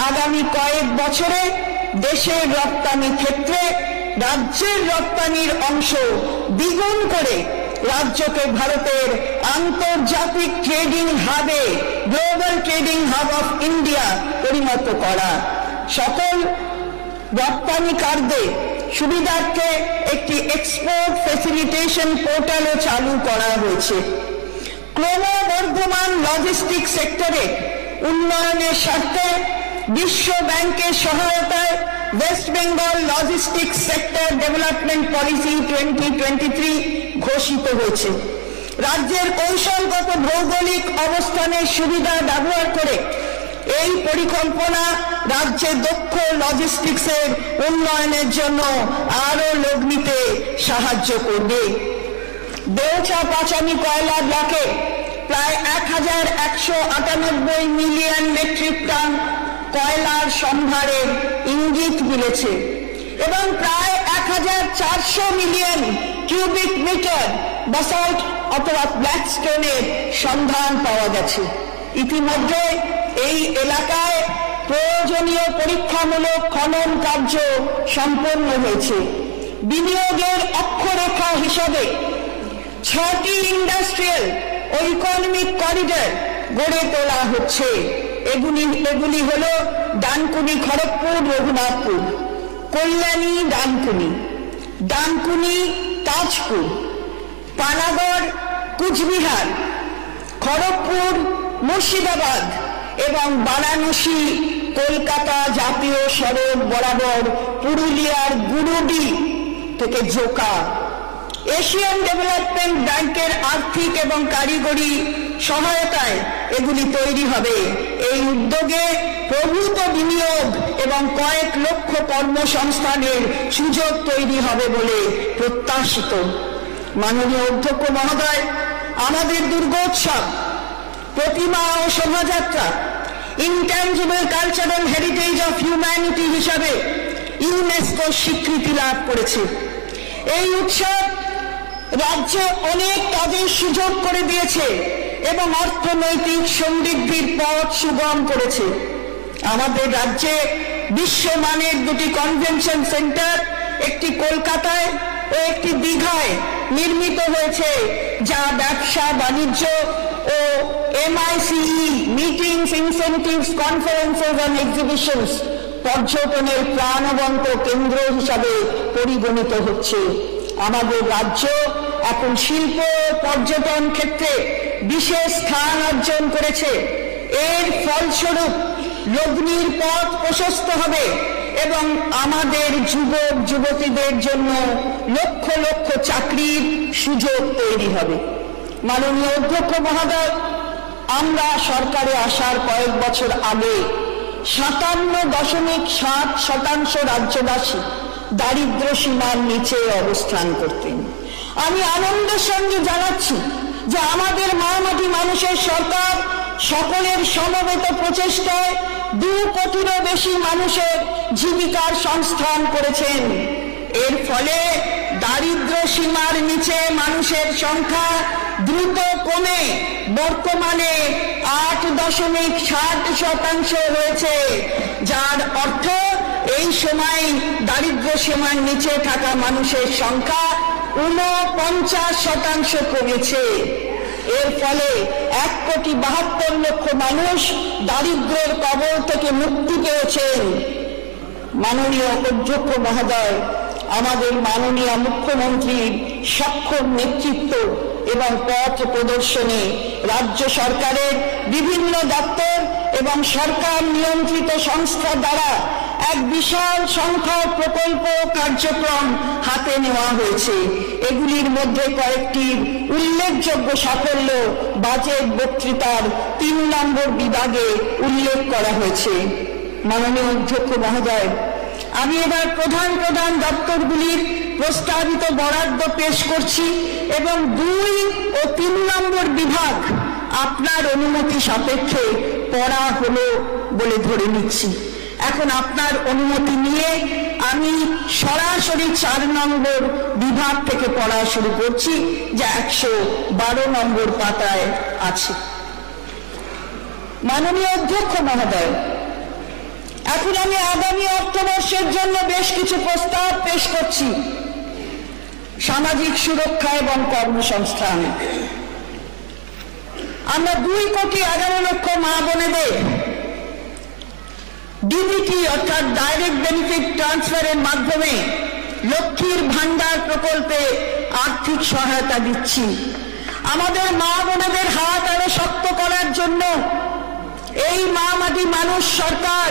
আগামী কয়েক বছরে দেশের রপ্তানি ক্ষেত্রে রাজ্যের রপ্তানির অংশ দ্বিগুণ করে রাজ্যকে ভারতের আন্তর্জাতিক ট্রেডিং হাবে, global trading hub of India পরিণত করা। সকল রপ্তানিকারদের সুবিধার্থে একটি এক্সপোর্ট ফেসিলিটেশন পোর্টালও চালু করা হয়েছে। ক্রমবর্ধমান লজিস্টিক সেক্টরে উন্নয়নের স্বার্থে বিশ্ব ব্যাংকের সহায়তায় West Bengal logistic sector development policy 2023 ঘোষিত হয়েছে। রাজ্যের কৌশলগত ভৌগোলিক অবস্থানের সুবিধা ব্যবহার করে এই পরিকল্পনা রাজ্যের দক্ষ লজিস্টিক্সের উন্নয়নের জন্য আরো লোক নিতে সাহায্য করবে। দেওচা পাচামি কয়লা ব্লকে প্রায় 1198 মিলিয়ন মেট্রিক টন কয়লার সম্ভারের ইঙ্গিত মিলেছে এবং প্রায় 1400 মিলিয়ন কিউবিক মিটার বাসাল্ট অথবা ব্ল্যাক স্টোনের সন্ধান পাওয়া গেছে। ইতিমধ্যে এই এলাকায় প্রয়োজনীয় পরীক্ষামূলক খনন কার্য সম্পন্ন হয়েছে। বিনিয়োগের অক্ষরেখা হিসাবে 6টি ইন্ডাস্ট্রিয়াল ও ইকোনমিক করিডর গড়ে তোলা হচ্ছে। এগুলি হল ডানকুনি খড়গপুর রঘুনাথপুর, কল্যাণী ডানকুনি, ডানকুনি তাজপুর, পানাগড় কুচবিহার, খড়গপুর মুর্শিদাবাদ এবং বারাণসী কলকাতা জাতীয় সড়ক বরাবর পুরুলিয়ার গুরুডি থেকে জোকা। এশিয়ান ডেভেলপমেন্ট ব্যাংকের আর্থিক এবং কারিগরি সহায়তায় এগুলি তৈরি হবে। এই উদ্যোগে প্রভূত বিনিয়োগ এবং কয়েক লক্ষ কর্মসংস্থানের সুযোগ তৈরি হবে বলে প্রত্যাশিত। মাননীয় অধ্যক্ষ মহোদয়, আমাদের দুর্গোৎসব, প্রতিমা ও শোভাযাত্রা intangible cultural heritage of humanity হিসাবে ইউনেস্কো স্বীকৃতি লাভ করেছে। এই উৎসব রাজ্যে অনেক কাজের সুযোগ করে দিয়েছে এবং অর্থনৈতিক সমৃদ্ধির পথ সুগম করেছে। আমাদের রাজ্যে বিশ্বমানের দুটি কনভেনশন সেন্টার, একটি কলকাতায় ও একটি দীঘায় নির্মিত হয়েছে, যা ব্যবসা বাণিজ্য ও MICE meetings, incentives, conferences and exhibitions পর্যটনের প্রাণবন্ত কেন্দ্র হিসাবে পরিগণিত হচ্ছে। আমাদের রাজ্য এখন শিল্প পর্যটন ক্ষেত্রে বিশেষ স্থান অর্জন করেছে। এর ফলস্বরূপ লগ্নির পথ প্রশস্ত হবে এবং আমাদের যুবক যুবতীদের জন্য লক্ষ লক্ষ চাকরির সুযোগ তৈরি হবে। মাননীয় অধ্যক্ষ মহোদয়, আমরা সরকারে আসার কয়েক বছর আগে 57.7% রাজ্যবাসী দারিদ্র সীমার নিচে অবস্থান করতেন। আমি আনন্দের সঙ্গে জানাচ্ছি যে আমাদের মাটি মানুষের সরকার সকলের সমবেত প্রচেষ্টায় 2 কোটিরও বেশি মানুষের জীবিকার সংস্থান করেছেন। এর ফলে দারিদ্র সীমার নিচে মানুষের সংখ্যা দ্রুত কমে বর্তমানে 8.7% হয়েছে, যার অর্থ এই সময় দারিদ্র সীমার নিচে থাকা মানুষের সংখ্যা 49% কমেছে। এর ফলে 1,72,00,000 মানুষ দারিদ্র্যের কবল থেকে মুক্তি পেয়েছেন। মাননীয় অধ্যক্ষ মহোদয়, আমাদের মাননীয় মুখ্যমন্ত্রীর সক্ষম নেতৃত্ব এবং পথ প্রদর্শনে রাজ্য সরকারের বিভিন্ন দপ্তর এবং সরকার নিয়ন্ত্রিত সংস্থা দ্বারা এক বিশাল সংখ্যক প্রকল্প কার্যক্রম হাতে নেওয়া হয়েছে। এগুলির মধ্যে কয়েকটি উল্লেখযোগ্য সাফল্য বাজেট বক্তৃতার 3 নম্বর বিভাগে উল্লেখ করা হয়েছে। মাননীয় অধ্যক্ষ মহোদয়, আমি এবার প্রধান প্রধান দপ্তরগুলির প্রস্তাবিত বরাদ্দ পেশ করছি এবং 2 ও 3 নম্বর বিভাগ আপনার অনুমতি সাপেক্ষে পড়া হলো বলে ধরে নিচ্ছি। এখন আপনার অনুমতি নিয়ে আমি সরাসরি 4 নম্বর বিভাগ থেকে পড়া শুরু করছি, যা 112 নম্বর পাতায় আছে। মাননীয় অধ্যক্ষ মহোদয়, এখন আমি আগামী অর্থবর্ষের জন্য বেশ কিছু প্রস্তাব পেশ করছি। সামাজিক সুরক্ষা এবং কর্মসংস্থান। আমরা 2,11,00,000 মা বোনেদের ডিবিটি অর্থাৎ ডাইরেক্ট বেনিফিট ট্রান্সফারের মাধ্যমে লক্ষ্মীর ভান্ডার প্রকল্পে আর্থিক সহায়তা দিচ্ছি। আমাদের মা বোনেদের হাত আরো শক্ত করার জন্য এই মা মাটি মানুষ সরকার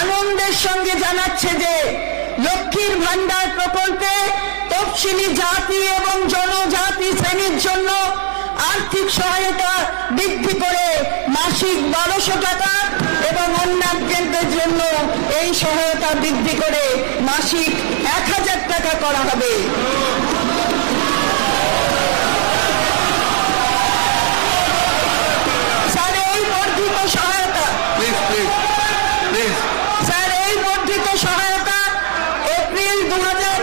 আনন্দের সঙ্গে জানাচ্ছে যে লক্ষ্মীর ভান্ডার প্রকল্পে তফসিলি জাতি এবং জনজাতি শ্রেণীর জন্য আর্থিক সহায়তা বৃদ্ধি করে মাসিক 1200 টাকা এবং অন্যান্যদের জন্য এই সহায়তা বৃদ্ধি করে মাসিক 1000 টাকা করা হবে। স্যার, এই বর্ধিত সহায়তা এপ্রিল 2000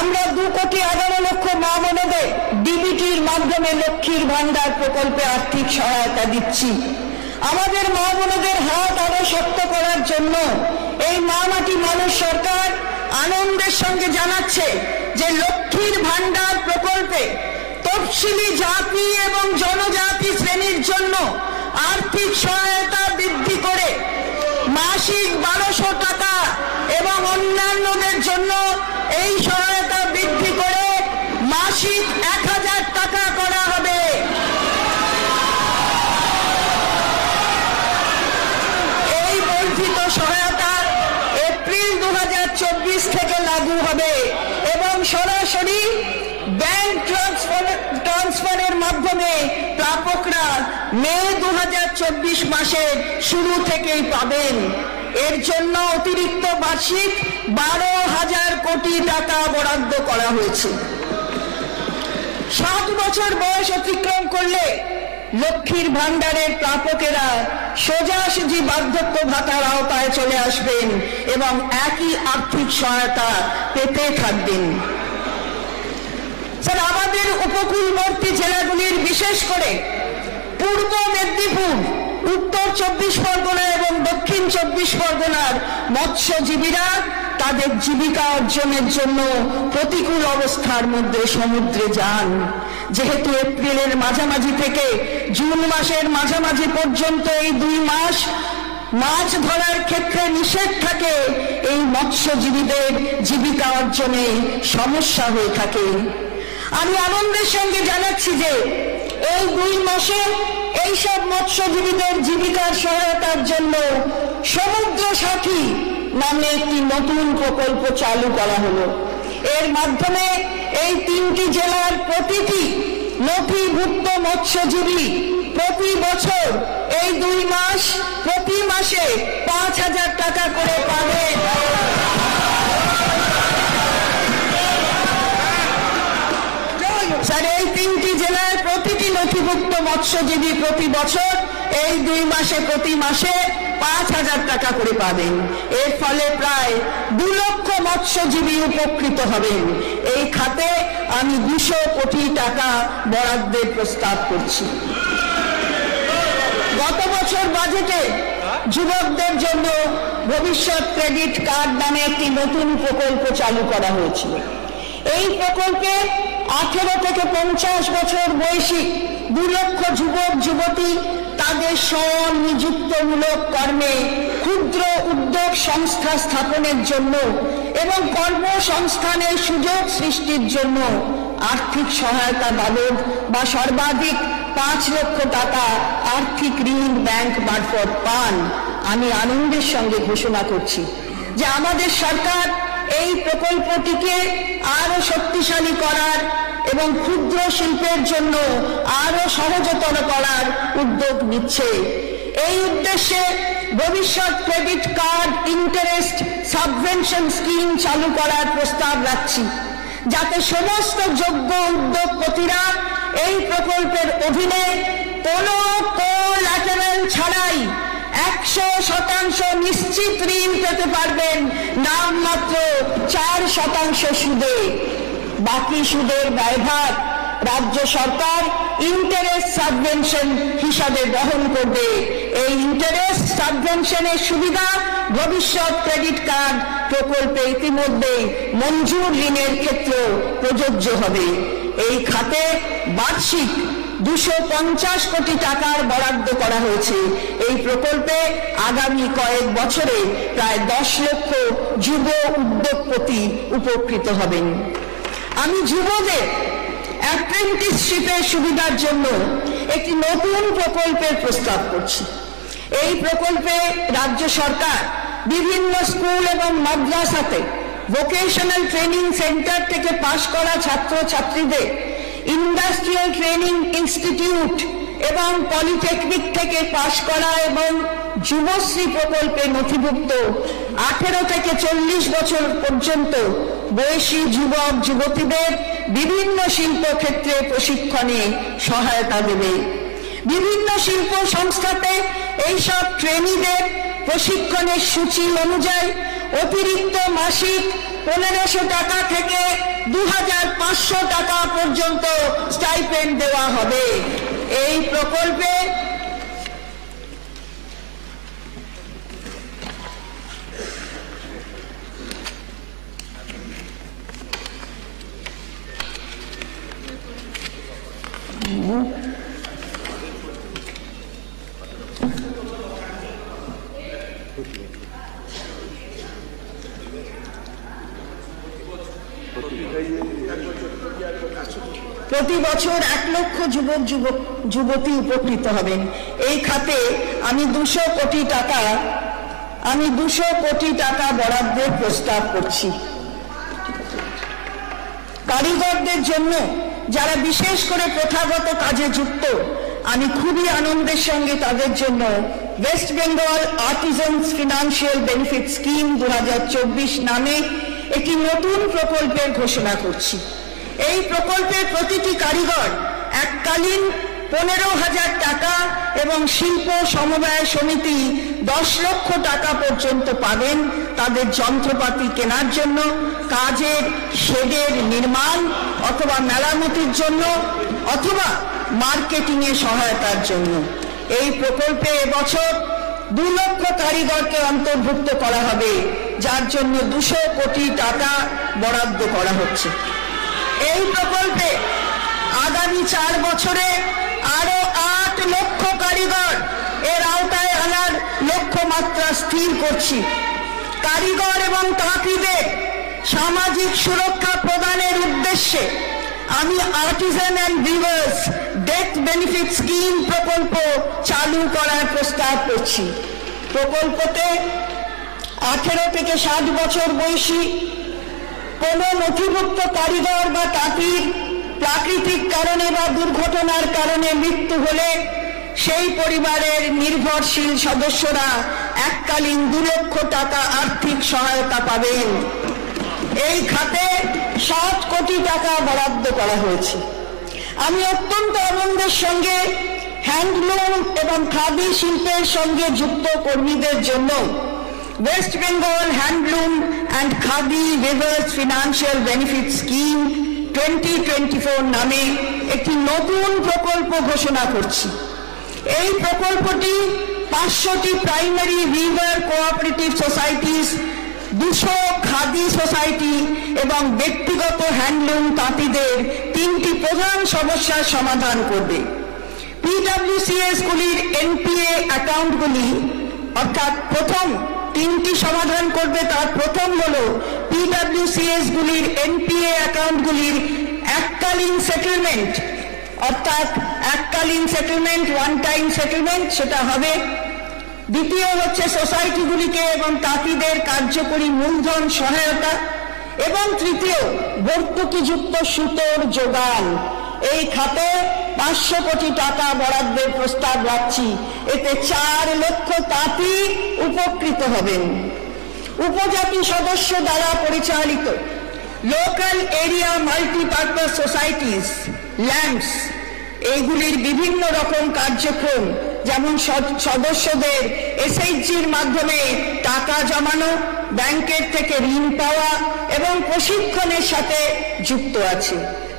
আমরা 2,11,00,000 মা বোনেদের ডিবিটির মাধ্যমে লক্ষ্মীর ভান্ডার প্রকল্পে আর্থিক সহায়তা দিচ্ছি। আমাদের মা বোনেদের হাত আরো শক্ত করার জন্য এই মা মাটি মানুষ সরকার আনন্দের সঙ্গে জানাচ্ছে যে লক্ষ্মীর ভান্ডার প্রকল্পে তফসিলি জাতি এবং জনজাতি শ্রেণীর জন্য আর্থিক সহায়তা বৃদ্ধি করে মাসিক 1200 টাকা এবং অন্যান্যদের জন্য এই সহায়তা বৃদ্ধি করে মাসিক 1000 টাকা করা হবে। এই বর্ধিত সহায়তা এপ্রিল 2024 থেকে লাগু হবে এবং সরাসরি ব্যাংক ট্রান্সফারের মাধ্যমে প্রাপকরা মে 2024 মাসের শুরু থেকেই পাবেন। এর জন্য অতিরিক্ত বার্ষিক 12,000 কোটি টাকা বরাদ্দ করা হয়েছে। 7 বছর বয়স অতিক্রম করলে লক্ষ্মীর ভান্ডারের প্রাপকেরা সোজাসুজি বার্ধক্য ভাতার আওতায় চলে আসবেন এবং একই আর্থিক সহায়তা পেতে থাকবেন। স্যার, আমাদের উপকূলবর্তী জেলাগুলির বিশেষ করে পূর্ব মেদিনীপুর, উত্তর 24 পরগনা এবং দক্ষিণ 24 পরগনার মৎস্যজীবীরা তাদের জীবিকা অর্জনের জন্য প্রতিকূল অবস্থার মধ্যে সমুদ্রে যান। যেহেতু এপ্রিলের মাঝামাঝি থেকে জুন মাসের মাঝামাঝি পর্যন্ত এই 2 মাস মাছ ধরার ক্ষেত্রে নিষেধ থাকে, এই মৎস্যজীবীদের জীবিকা অর্জনে সমস্যা হয়ে থাকে। আমি আনন্দের সঙ্গে জানাচ্ছি যে এই 2 মাসে এইসব মৎস্যজীবীদের জীবিকার সহায়তার জন্য সমুদ্র সাথী নামে একটি নতুন প্রকল্প চালু করা হলো। এর মাধ্যমে এই 3টি জেলার প্রতিটি নথিভুক্ত মৎস্যজীবী প্রতি বছর এই 2 মাস প্রতি মাসে 5,000 টাকা করে পাবে। স্যার, এই 3টি জেলার প্রতিটি নথিভুক্ত মৎস্যজীবী প্রতি বছর এই 2 মাসে প্রতি মাসে 5,000 টাকা করে পাবেন। এর ফলে প্রায় 2 লক্ষ মৎস্যজীবী উপকৃত হবেন। এই খাতে আমি 200 কোটি টাকা বরাদ্দের প্রস্তাব করছি। গত বছর বাজেটে যুবকদের জন্য ভবিষ্যৎ ক্রেডিট কার্ড নামে একটি নতুন প্রকল্প চালু করা হয়েছিল। এই প্রকল্পে 18 থেকে 50 বছর বয়সী 2 লক্ষ যুবক যুবতী তাদের স্বনিযুক্তমূলক কর্মে ক্ষুদ্র উদ্যোগ সংস্থা স্থাপনের জন্য এবং কর্মসংস্থানের সুযোগ সৃষ্টির জন্য আর্থিক সহায়তা বাবদ বা সর্বাধিক 5 লক্ষ টাকা আর্থিক ঋণ ব্যাংক মারফত পান। আমি আনন্দের সঙ্গে ঘোষণা করছি যে আমাদের সরকার এই প্রকল্পটিকে আরো শক্তিশালী করার এবং ক্ষুদ্র শিল্পের জন্য আরো সহজতর করার উদ্যোগ নিচ্ছে। এই উদ্দেশ্যে ভবিষ্যৎ credit card interest subvention scheme চালু করার প্রস্তাব রাখছি, যাতে সমস্ত যোগ্য উদ্যোগপতিরা এই প্রকল্পের অধীনে কোনো কোল্যাটারাল ছাড়াই 100% নিশ্চিত ঋণ পেতে পারবেন নামমাত্র 4% সুদে। বাকি সুদের ব্যয়ভার রাজ্য সরকার ইন্টারেস্ট সাবভেনশন হিসাবে বহন করবে। এই ইন্টারেস্ট সাবভেনশনের সুবিধা ভবিষ্যৎ ক্রেডিট কার্ড প্রকল্পে ইতিমধ্যে মঞ্জুর ঋণের ক্ষেত্রে প্রযোজ্য হবে। এই খাতে বার্ষিক 250 কোটি টাকার বরাদ্দ করা হয়েছে। এই প্রকল্পে আগামী কয়েক বছরে প্রায় 10 লক্ষ যুব উদ্যোগপতি উপকৃত হবেন। আমি যুবদের অ্যাপ্রেন্টিসশিপের সুবিধার জন্য একটি নতুন প্রকল্পের প্রস্তাব করছি। এই প্রকল্পে রাজ্য সরকার বিভিন্ন স্কুল এবং মাদ্রাসাতে ভোকেশনাল ট্রেনিং সেন্টার থেকে পাশ করা ছাত্রছাত্রীদের ইন্ডাস্ট্রিয়াল ট্রেনিং ইনস্টিটিউট এবং পলিটেকনিক থেকে পাশ করা এবং যুবশ্রী প্রকল্পে নথিভুক্ত 18 থেকে 40 বছর পর্যন্ত বয়সী যুবক যুবতীদের বিভিন্ন শিল্পক্ষেত্রে প্রশিক্ষণে সহায়তা দেবে। বিভিন্ন শিল্প সংস্থাতে এইসব ট্রেনিদের প্রশিক্ষণের সূচি অনুযায়ী অতিরিক্ত মাসিক 1500 টাকা থেকে 2500 টাকা পর্যন্ত স্টাইপেন্ড দেওয়া হবে। এই প্রকল্পে প্রতি বছর 1 লক্ষ যুবক যুবতী উপকৃত হবেন। এই খাতে আমি 200 কোটি টাকা বরাদ্দের প্রস্তাব করছি। কারিগরদের জন্য যারা বিশেষ করে প্রথাগত কাজে যুক্ত, আমি খুবই আনন্দের সঙ্গে তাদের জন্য west Bengal artisans financial benefit scheme 2024 নামে একটি নতুন প্রকল্পের ঘোষণা করছি। এই প্রকল্পের প্রতিটি কারিগর এককালীন 15,000 টাকা এবং শিল্প সমবায় সমিতি 10 লক্ষ টাকা পর্যন্ত পাবেন তাদের যন্ত্রপাতি কেনার জন্য, কাজের শেডের নির্মাণ অথবা মেরামতির জন্য অথবা মার্কেটিং এ সহায়তার জন্য। এই প্রকল্পে এবছর 2 লক্ষ কারিগরকে অন্তর্ভুক্ত করা হবে, যার জন্য 200 কোটি টাকা বরাদ্দ করা হচ্ছে। এই প্রকল্পে আগামী 4 বছরে আরো 8 লক্ষ কারিগর এর আওতায় আনার লক্ষ্যমাত্রা স্থির করছি। কারিগর এবং তাঁতিদের সামাজিক সুরক্ষা প্রদানের উদ্দেশ্যে আমি Artisan and weavers death benefit scheme প্রকল্প চালু করার প্রস্তাব করছি। প্রকল্পতে 18 থেকে 60 বছর বয়সী কোন নথিভুক্ত কারিগর বা তাঁতির প্রাকৃতিক কারণে বা দুর্ঘটনার কারণে মৃত্যু হলে সেই পরিবারের নির্ভরশীল সদস্যরা এককালীন 2 লক্ষ টাকা আর্থিক সহায়তা পাবেন। এই খাতে 7 কোটি টাকা বরাদ্দ করা হয়েছে। আমি অত্যন্ত আনন্দের সঙ্গে হ্যান্ডলুম এবং খাদি শিল্পের সঙ্গে যুক্ত কর্মীদের জন্য west Bengal handloom and khadi weavers financial benefit scheme 2024 নামে একটি নতুন প্রকল্প ঘোষণা করছি। এই প্রকল্পটি 500টি primary weaver cooperative societies, 200 khadi society এবং ব্যক্তিগত হ্যান্ডলুম তাঁতিদের 3টি প্রধান সমস্যার সমাধান করবে। পিডব্লিউসিএস গুলির এনপিএ অ্যাকাউন্টগুলি অর্থাৎ প্রথম 3টি সমাধান করবে। তার প্রথম হলো পিডব্লিউসিএস গুলির এনপিএ অ্যাকাউন্টগুলির এককালীন সেটেলমেন্ট, অর্থাৎ এককালীন সেটেলমেন্ট, ওয়ান টাইম সেটেলমেন্ট সেটা হবে। দ্বিতীয় হচ্ছে সোসাইটিগুলিকে এবং তাঁতিদের কার্যকরী মূলধন সহায়তা, এবং তৃতীয় ভর্তুকিযুক্ত সুতোর যোগান। এই খাতে 500 কোটি টাকা বরাদ্দের প্রস্তাব রাখছি। এতে 4 লক্ষ তাঁতি উপকৃত হবেন। উপজাতি সদস্য দ্বারা পরিচালিত local area multipurpose societies lands, এইগুলির বিভিন্ন রকম কার্যক্রম যেমন সদস্যদের এসএইচজির মাধ্যমে টাকা জমানো, ব্যাংকের থেকে ঋণ পাওয়া এবং প্রশিক্ষণের সাথে যুক্ত আছে।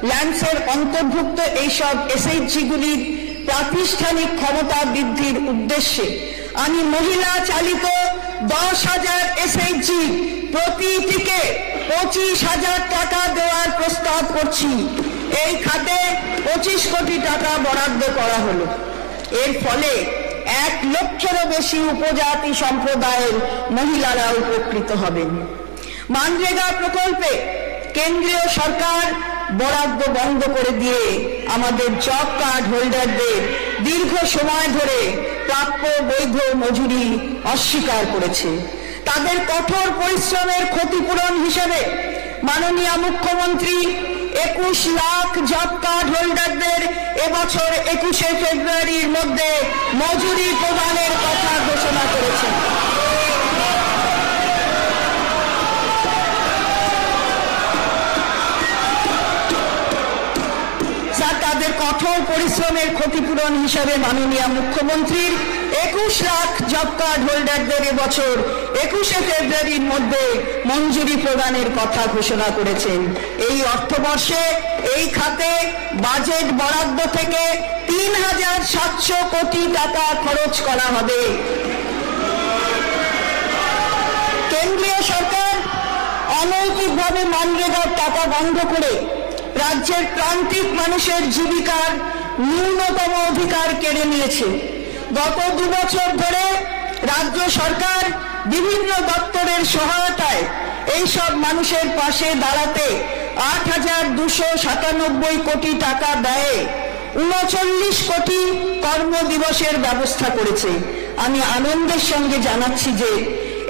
ল্যান্সের অন্তর্ভুক্ত এইসব এসএইচজিগুলির প্রাতিষ্ঠানিক ক্ষমতা বৃদ্ধির উদ্দেশ্যে আমি মহিলা চালিত 10,000 এসএইচজি প্রতিটিকে 25,000 টাকা দেওয়ার প্রস্তাব করছি। এই খাতে 25 কোটি টাকা বরাদ্দ করা হলো। এর ফলে 1 লক্ষেরও বেশি উপজাতি সম্প্রদায়ের মহিলারা উপকৃত হবেন। মানরেগা প্রকল্পে কেন্দ্রীয় সরকার বরাদ্দ বন্ধ করে দিয়ে আমাদের জব কার্ড হোল্ডারদের দীর্ঘ সময় ধরে প্রাপ্য বৈধ মজুরি অস্বীকার করেছে। তাদের কঠোর পরিশ্রমের ক্ষতিপূরণ হিসেবে মাননীয় মুখ্যমন্ত্রী 21 লাখ জব কার্ড হোল্ডারদের এবছর 21শে ফেব্রুয়ারির মধ্যে মজুরি প্রদানের কথা ঘোষণা করেছেন। তাদের কঠোর পরিশ্রমের ক্ষতিপূরণ হিসাবে মাননীয় মুখ্যমন্ত্রীর 21 লাখ জব কার্ড হোল্ডারদের এবছর 21শে ফেব্রুয়ারির মধ্যে মঞ্জুরি প্রদানের কথা ঘোষণা করেছেন। এই অর্থবর্ষে এই খাতে বাজেট বরাদ্দ থেকে 3,700 কোটি টাকা খরচ করা হবে। কেন্দ্রীয় সরকার অনৈতিকভাবে মানরেগার টাকা বন্ধ করে রাজ্যের প্রান্তিক মানুষের জীবিকার ন্যূনতম অধিকার কেড়ে নিয়েছে। গত 2 বছর ধরে রাজ্য সরকার বিভিন্ন দপ্তরের সহায়তায় এইসব মানুষের পাশে দাঁড়াতে 8,297 কোটি টাকা ব্যয়ে 39 কোটি কর্মদিবসের ব্যবস্থা করেছে। আমি আনন্দের সঙ্গে জানাচ্ছি যে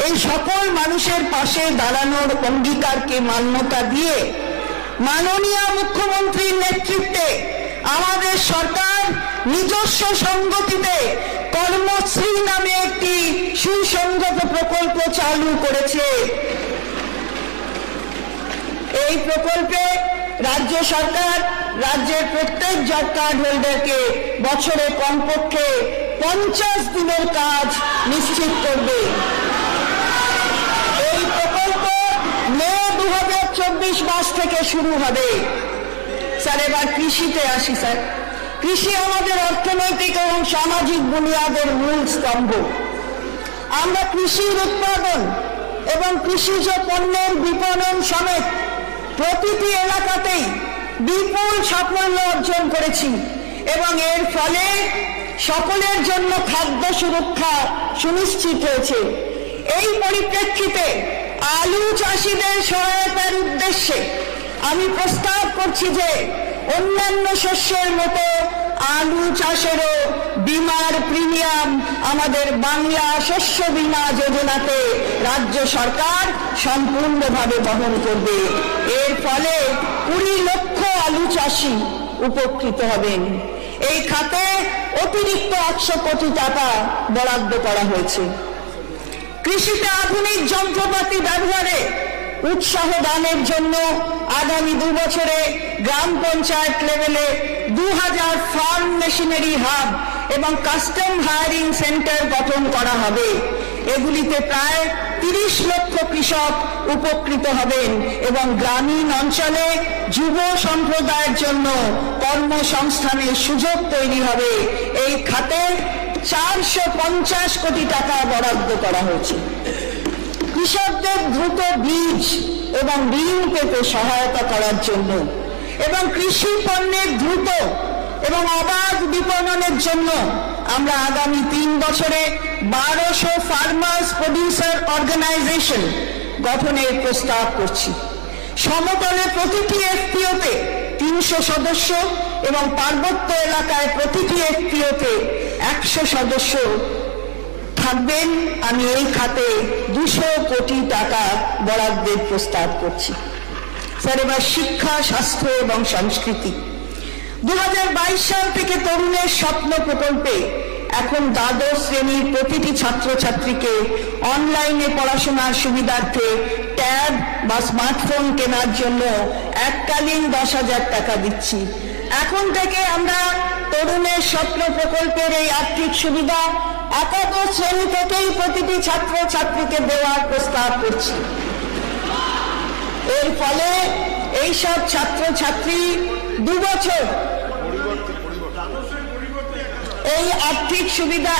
এই সকল মানুষের পাশে দাঁড়ানোর অঙ্গীকারকে মান্যতা দিয়ে মাননীয় মুখ্যমন্ত্রীর নেতৃত্বে আমাদের সরকার নিজস্ব সংগতিতে কর্মশ্রী নামে একটি সুসংগত প্রকল্প চালু করেছে। এই প্রকল্পে রাজ্য সরকার রাজ্যের প্রত্যেক জব কার্ড হোল্ডারকে বছরে কমপক্ষে 50 দিনের কাজ নিশ্চিত করবে। এই প্রকল্প মে 2024 মাস থেকে শুরু হবে। স্যার, এবার কৃষিতে আসি। স্যার, কৃষি আমাদের অর্থনৈতিক এবং সামাজিক বুনিয়াদের মূল স্তম্ভ। আমরা কৃষির উৎপাদন এবং কৃষিজ পণ্যের বিপণন সমেত প্রতিটি এলাকাতেই বিপুল সাফল্য অর্জন করেছি এবং এর ফলে সকলের জন্য খাদ্য সুরক্ষা সুনিশ্চিত হয়েছে। এই পরিপ্রেক্ষিতে আলু চাষিদের সহায়তার উদ্দেশ্যে আমি প্রস্তাব করছি যে অন্যান্য শস্যের মতো আলু চাষেরও বীমার প্রিমিয়াম আমাদের বাংলা শস্য বীমা যোজনাতে রাজ্য সরকার সম্পূর্ণভাবে বহন করবে। এর ফলে 20 লক্ষ আলু চাষি উপকৃত হবেন। এই খাতে অতিরিক্ত 100 কোটি টাকা বরাদ্দ করা হয়েছে। কৃষিতে আধুনিক যন্ত্রপাতি ব্যবহারে উৎসাহ দানের জন্য আগামী 2 বছরে গ্রাম পঞ্চায়েত লেভেলে 2000 ফার্ম মেশিনারি হাব এবং কাস্টম হায়ারিং সেন্টার গঠন করা হবে। এগুলিতে প্রায় 30 লক্ষ কৃষক উপকৃত হবেন এবং গ্রামীণ অঞ্চলে যুব সম্প্রদায়ের জন্য কর্মসংস্থানের সুযোগ তৈরি হবে। এই খাতে 450 কোটি টাকা বরাদ্দ করা হয়েছে। কৃষকদের দ্রুত বীজ এবং ঋণ পেতে সহায়তা করার জন্য এবং কৃষি পণ্যের দ্রুত এবং অবাধ বিপণনের জন্য আমরা আগামী 3 বছরে 1200 ফার্মার্স প্রডিউসার অর্গানাইজেশন গঠনের প্রস্তাব করছি। সমতলে প্রতিটি এফপিওতে 300 সদস্য এবং পার্বত্য এলাকায় প্রতিটি এফপিওতে 100 সদস্য থাকবেন। আমি এই খাতে 200 কোটি টাকা বরাদ্দের প্রস্তাব করছি। স্যার, এবার শিক্ষা, স্বাস্থ্য এবং সংস্কৃতি। 2022 সাল থেকে তরুণের স্বপ্ন প্রকল্পে এখন দ্বাদশ শ্রেণীর প্রতিটি ছাত্রছাত্রীকে অনলাইনে পড়াশোনার সুবিধার্থে ট্যাব বা স্মার্টফোন কেনার জন্য এককালীন 10,000 টাকা দিচ্ছি। এখন থেকে আমরা তরুণের স্বপ্ন প্রকল্পের এই আর্থিক সুবিধা একাদশ শ্রেণী থেকেই প্রতিটি ছাত্র ছাত্রীকে দেওয়ার প্রস্তাব করছি। এর ফলে এইসব ছাত্র ছাত্রী 2 বছর এই আর্থিক সুবিধা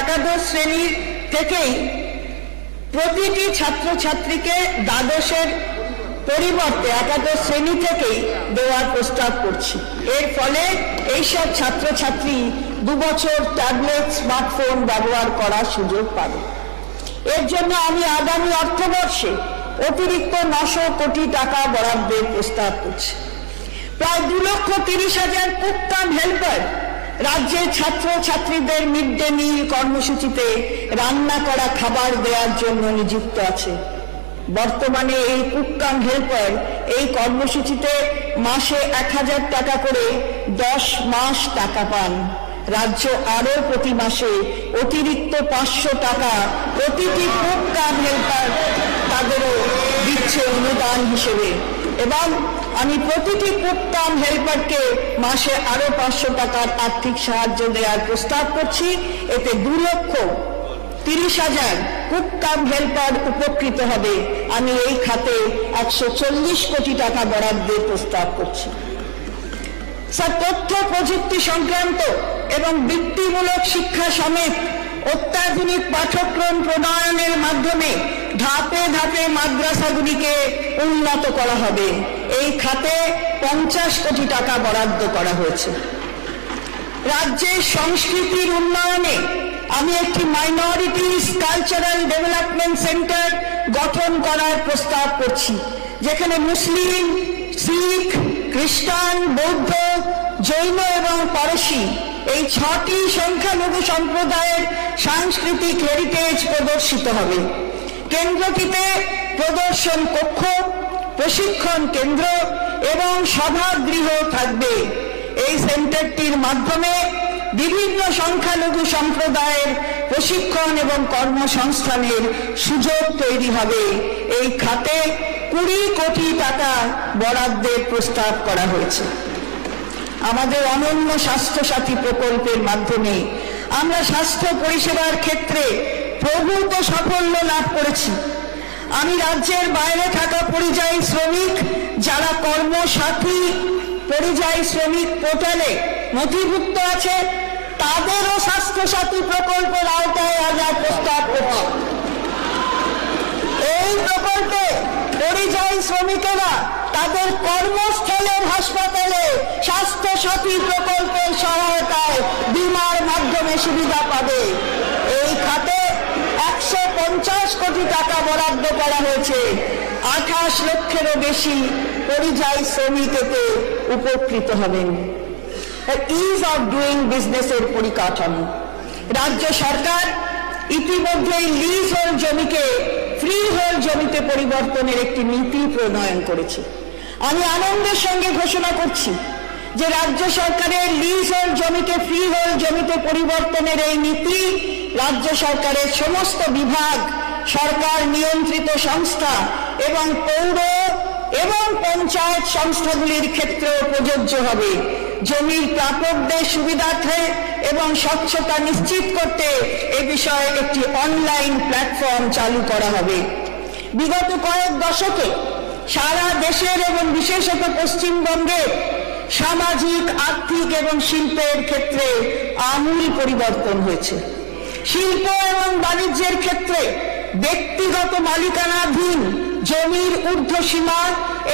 একাদশ শ্রেণীর থেকেই প্রতিটি ছাত্র ছাত্রীকে দ্বাদশের পরিবর্তে একাদশ শ্রেণী থেকেই দেওয়ার প্রস্তাব করছি। এর ফলে এইসব ছাত্র ছাত্রী 2 বছর ট্যাবলেট স্মার্টফোন ব্যবহার করার সুযোগ পাবে। এর জন্য আমি আগামী অর্থবর্ষে অতিরিক্ত 900 কোটি টাকা বরাদ্দের প্রস্তাব করছি। প্রায় 2,30,000 কুক কাম হেল্পার রাজ্যের ছাত্র ছাত্রীদের মিড ডে মিল কর্মসূচিতে রান্না করা খাবার দেওয়ার জন্য নিযুক্ত আছে। বর্তমানে এই কুক কাম হেল্পার এই কর্মসূচিতে মাসে 1,000 টাকা করে 10 মাস টাকা পান। রাজ্য আরো প্রতি মাসে অতিরিক্ত 500 টাকা প্রতিটি কুক কাম হেল্পার তাদেরও দিচ্ছে অনুদান হিসেবে, এবং আমি প্রতিটি কুক কাম হেল্পারকে মাসে আরো 500 টাকার আর্থিক সাহায্য দেওয়ার প্রস্তাব করছি। এতে 2,30,000 কুক কাম হেল্পার উপকৃত হবে। আমি এই খাতে 140 কোটি টাকা বরাদ্দের প্রস্তাব করছি। স্যার, তথ্য প্রযুক্তি সংক্রান্ত এবং বৃত্তিমূলক শিক্ষা সমেত অত্যাধুনিক পাঠ্যক্রম প্রণয়নের মাধ্যমে ধাপে ধাপে মাদ্রাসাগুলিকে উন্নত করা হবে। এই খাতে 50 কোটি টাকা বরাদ্দ করা হয়েছে। রাজ্যের সংস্কৃতির উন্নয়নে আমি একটি মাইনরিটিস কালচারাল ডেভেলপমেন্ট সেন্টার গঠন করার প্রস্তাব করছি, যেখানে মুসলিম, শিখ, খ্রিস্টান, বৌদ্ধ, জৈন এবং পারসি এই 6টি সংখ্যালঘু সম্প্রদায়ের সাংস্কৃতিক হেরিটেজ প্রদর্শিত হবে। কেন্দ্রটিতে প্রদর্শন কক্ষ, প্রশিক্ষণ কেন্দ্র এবং সভাগৃহ থাকবে। এই সেন্টারটির মাধ্যমে বিভিন্ন সংখ্যালঘু সম্প্রদায়ের প্রশিক্ষণ এবং কর্মসংস্থানের সুযোগ তৈরি হবে। এই খাতে 20 কোটি টাকা বরাদ্দের প্রস্তাব করা হয়েছে। আমাদের অনন্য স্বাস্থ্যসাথী প্রকল্পের মাধ্যমে আমরা স্বাস্থ্য পরিষেবার ক্ষেত্রে প্রভূত সাফল্য লাভ করেছি। আমি রাজ্যের বাইরে থাকা পরিযায়ী শ্রমিক যারা কর্মসাথী পরিযায়ী শ্রমিক পোর্টালে নথিভুক্ত আছে তাদেরও স্বাস্থ্যসাথী প্রকল্পের আওতায় আনার প্রস্তাব করছি। এই প্রকল্পে পরিযায়ী শ্রমিকেরা তাদের কর্মস্থলের হাসপাতালে স্বাস্থ্যসাথী প্রকল্পের সহায়তায় বীমার মাধ্যমে সুবিধা পাবে। এই খাতে 150 কোটি টাকা বরাদ্দ করা হয়েছে। 28 লক্ষেরও বেশি পরিযায়ী শ্রমিক এতে উপকৃত হবেন। ইজ অফ ডুইং বিজনেসের পরিকাঠামো রাজ্য সরকার ইতিমধ্যেই লিজ হোল্ড জমিকে ফ্রি হোল্ড জমিতে পরিবর্তনের একটি নীতি প্রণয়ন করেছে। আমি আনন্দের সঙ্গে ঘোষণা করছি যে রাজ্য সরকারের লিজ হোল্ড জমিকে ফ্রি হোল্ড জমিতে পরিবর্তনের এই নীতি রাজ্য সরকারের সমস্ত বিভাগ, সরকার নিয়ন্ত্রিত সংস্থা এবং পৌর এবং পঞ্চায়েত সংস্থাগুলির ক্ষেত্রেও প্রযোজ্য হবে। জমির প্রাপকদের সুবিধার্থে এবং স্বচ্ছতা নিশ্চিত করতে এ বিষয়ে একটি অনলাইন প্ল্যাটফর্ম চালু করা হবে। বিগত কয়েক দশকে সারা দেশের এবং বিশেষত পশ্চিমবঙ্গের সামাজিক, আর্থিক এবং শিল্পের ক্ষেত্রে আমূল পরিবর্তন হয়েছে। শিল্প এবং বাণিজ্যের ক্ষেত্রে ব্যক্তিগত মালিকানাধীন জমির ঊর্ধ্বসীমা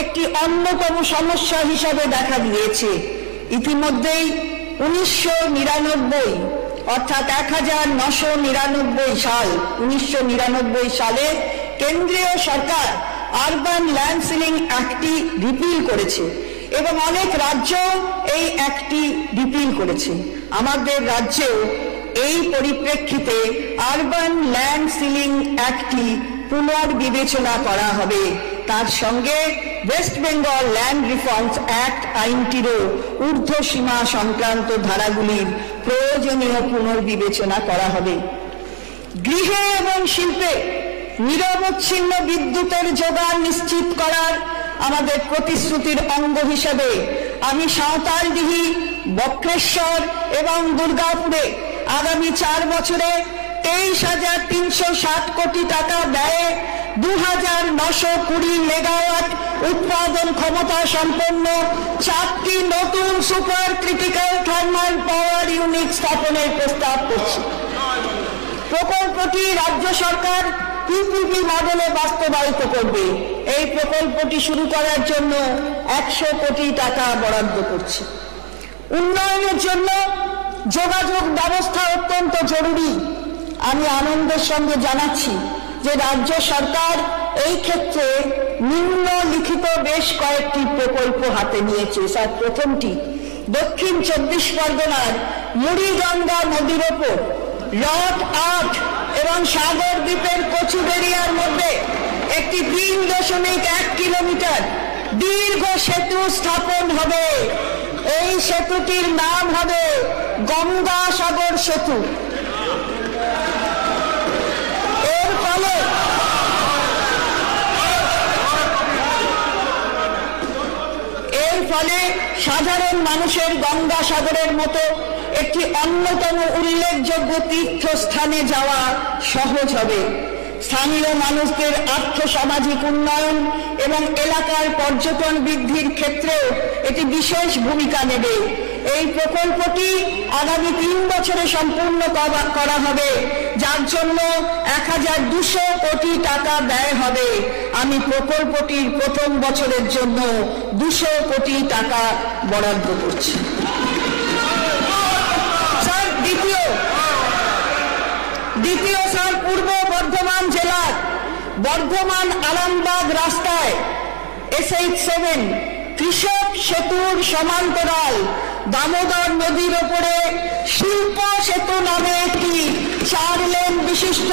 একটি অন্যতম সমস্যা হিসাবে দেখা দিয়েছে। ইতিমধ্যেই 1999 অর্থাৎ 1999 সালে কেন্দ্রীয় সরকার আরবান ল্যান্ড সিলিং অ্যাক্টটি রিপিল করেছে এবং অনেক রাজ্য এই অ্যাক্টটি রিপিল করেছে। আমাদের রাজ্যেও এই পরিপ্রেক্ষিতে আরবান ল্যান্ড সিলিং অ্যাক্টটি পুনর্বিবেচনা করা হবে। তার সঙ্গে west Bengal land reforms act আইনটিরও ঊর্ধ্বসীমা সংক্রান্ত ধারাগুলির প্রয়োজনীয় পুনর্বিবেচনা করা হবে। গৃহে এবং শিল্পে নিরবচ্ছিন্ন বিদ্যুতের যোগান নিশ্চিত করার আমাদের প্রতিশ্রুতির অঙ্গ হিসেবে আমি সাঁওতালডিহি বক্রেশ্বর এবং দুর্গাপুরে আগামী 4 বছরে 23,360 কোটি টাকা ব্যয়ে 2,920 মেগাওয়াট উৎপাদন ক্ষমতা সম্পন্ন 4টি নতুন super critical thermal power unit স্থাপনের প্রস্তাব করছি। প্রকল্পটি রাজ্য সরকার পিপিপি মডেলে বাস্তবায়িত করবে। এই প্রকল্পটি শুরু করার জন্য 100 কোটি টাকা বরাদ্দ করছে। উন্নয়নের জন্য যোগাযোগ ব্যবস্থা অত্যন্ত জরুরি। আমি আনন্দের সঙ্গে জানাচ্ছি যে রাজ্য সরকার এই ক্ষেত্রে নিম্নলিখিত বেশ কয়েকটি প্রকল্প হাতে নিয়েছে। স্যার, প্রথমটি দক্ষিণ 24 পরগনার মুড়িগঙ্গা নদীর ওপর লট 8 এবং সাগর দ্বীপের কচুবেড়িয়ার মধ্যে একটি 3.1 কিলোমিটার দীর্ঘ সেতু স্থাপন হবে। এই সেতুটির নাম হবে গঙ্গাসাগর সেতু। এর ফলে সাধারণ মানুষের গঙ্গাসাগরের মতো একটি অন্যতম উল্লেখযোগ্য তীর্থস্থানে যাওয়া সহজ হবে। স্থানীয় মানুষদের আর্থসামাজিক উন্নয়ন এবং এলাকার পর্যটন বৃদ্ধির ক্ষেত্রেও এটি বিশেষ ভূমিকা নেবে। এই প্রকল্পটি আগামী 3 বছরে সম্পূর্ণ করা হবে, যার জন্য 1,200 কোটি টাকা ব্যয় হবে। আমি প্রকল্পটির প্রথম বছরের জন্য 200 কোটি টাকা বরাদ্দ করছি। স্যার, দ্বিতীয় স্যার, পূর্ব বর্ধমান জেলার বর্ধমান আরামবাগ রাস্তায় SH7 কৃষক সেতুর সমান্তরাল দামোদর নদীর ওপরে শিল্প সেতু নামে একটি 4 লেন বিশিষ্ট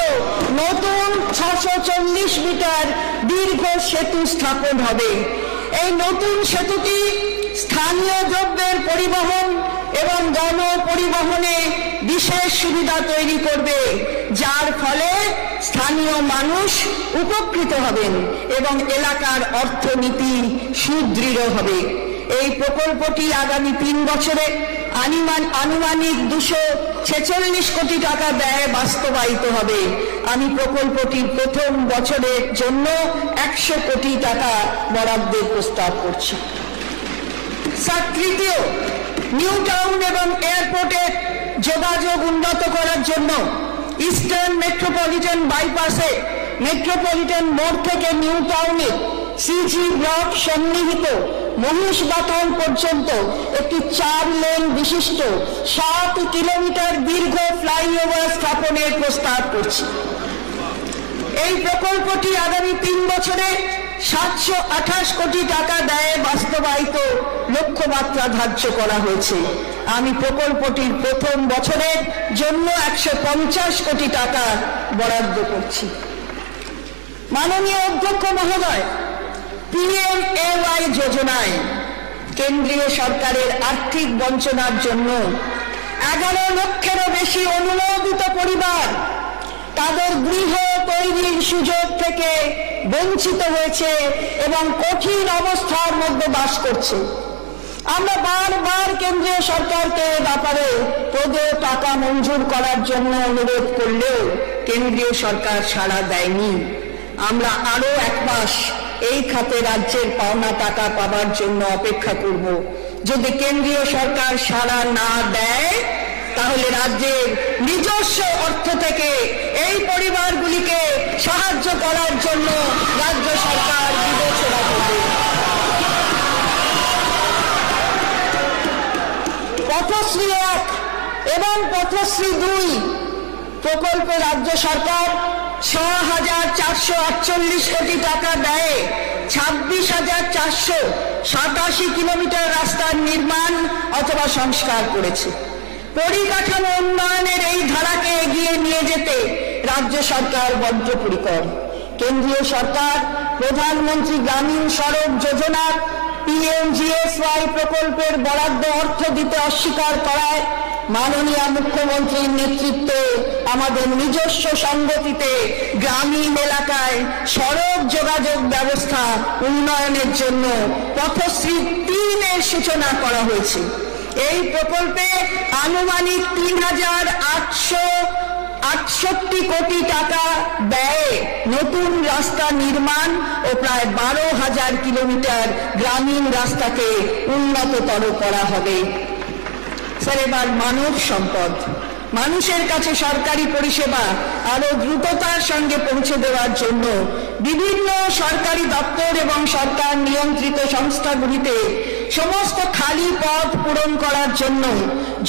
নতুন 640 মিটার দীর্ঘ সেতু স্থাপন হবে। এই নতুন সেতুটি স্থানীয় দ্রব্যের পরিবহন এবং গণপরিবহনে বিশেষ সুবিধা তৈরি করবে, যার ফলে স্থানীয় মানুষ উপকৃত হবেন এবং এলাকার অর্থনীতি সুদৃঢ় হবে। এই প্রকল্পটি আগামী 3 বছরে আনুমানিক 246 কোটি টাকা ব্যয়ে বাস্তবায়িত হবে। আমি প্রকল্পটির প্রথম বছরের জন্য 100 কোটি টাকা বরাদ্দের প্রস্তাব করছি। স্যার, তৃতীয়, নিউ টাউন এবং এয়ারপোর্টের যোগাযোগ উন্নত করার জন্য ইস্টার্ন মেট্রোপলিটন বাইপাসে মেট্রোপলিটন মোড় থেকে নিউ টাউনে CG ব্লক সন্নিহিত মহিষবাটন পর্যন্ত একটি 4 লেন বিশিষ্ট 7 কিলোমিটার দীর্ঘ ফ্লাইওভার স্থাপনের প্রস্তাব করছি। এই প্রকল্পটি আগামী 3 বছরে 728 কোটি টাকা ব্যয়ে বাস্তবায়িত লক্ষ্যমাত্রা ধার্য করা হয়েছে। আমি প্রকল্পটির প্রথম বছরের জন্য 150 কোটি টাকা বরাদ্দ করছি। মাননীয় অধ্যক্ষ মহোদয়, PMAY যোজনায় কেন্দ্রীয় সরকারের আর্থিক বঞ্চনার জন্য 11 লক্ষেরও বেশি অনুমোদিত পরিবার তাদের গৃহ তৈরির সুযোগ থেকে বঞ্চিত হয়েছে এবং কঠিন অবস্থার মধ্যে বাস করছে। আমরা বারবার কেন্দ্রীয় সরকারকে ব্যাপারে প্রদেয় টাকা মঞ্জুর করার জন্য অনুরোধ করলেও কেন্দ্রীয় সরকার সাড়া দেয়নি। আমরা আরো 1 মাস এই খাতে রাজ্যের পাওনা টাকা পাবার জন্য অপেক্ষা করব। যদি কেন্দ্রীয় সরকার সাড়া না দেয়, তাহলে রাজ্যের নিজস্ব অর্থ থেকে এই পরিবারগুলিকে সাহায্য করার জন্য রাজ্য সরকার বিবেচনা করবে। পথশ্রী 1 এবং পথশ্রী 2 প্রকল্পে রাজ্য সরকার 6,448 কোটি টাকা ব্যয়ে 26,487 কিলোমিটার রাস্তার নির্মাণ অথবা সংস্কার করেছে। পরিকাঠামো উন্নয়নের এই ধারাকে এগিয়ে নিয়ে যেতে রাজ্য সরকার বদ্ধপরিকর। কেন্দ্রীয় সরকার প্রধানমন্ত্রী গ্রামীণ সড়ক যোজনার PMGSY প্রকল্পের বরাদ্দ অর্থ দিতে অস্বীকার করায় মাননীয় মুখ্যমন্ত্রীর নেতৃত্বে আমাদের নিজস্ব সংগতিতে গ্রামীণ এলাকায় সড়ক যোগাযোগ ব্যবস্থা উন্নয়নের জন্য পথশ্রী 3 এর সূচনা করা হয়েছে। এই প্রকল্পে আনুমানিক ৩,৮৬৮ কোটি টাকা ব্যয়ে নতুন রাস্তা নির্মাণ ও প্রায় ১২,০০০ কিলোমিটার গ্রামীণ রাস্তাকে উন্নততর করা হবে। স্যার, এবার মানব সম্পদ, মানুষের কাছে সরকারি পরিষেবা আরো দ্রুততার সঙ্গে পৌঁছে দেওয়ার জন্য বিভিন্ন সরকারি দপ্তর এবং সরকার নিয়ন্ত্রিত সংস্থাগুলিতে সমস্ত খালি পদ পূরণ করার জন্য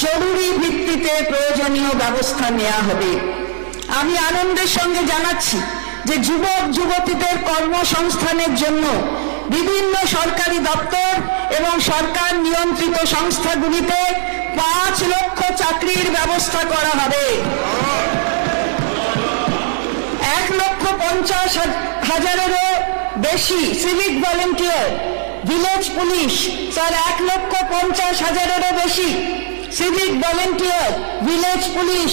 জরুরি ভিত্তিতে প্রয়োজনীয় ব্যবস্থা নেওয়া হবে। আমি আনন্দের সঙ্গে জানাচ্ছি যে যুবক যুবতীদের কর্মসংস্থানের জন্য বিভিন্ন সরকারি দপ্তর এবং সরকার নিয়ন্ত্রিত সংস্থাগুলিতে ৫ লক্ষ চাকরির ব্যবস্থা করা হবে। ১,৫০,০০০-এরও বেশি civic volunteer, village police, sir ১,৫০,০০০-এরও বেশি civic volunteer, village police,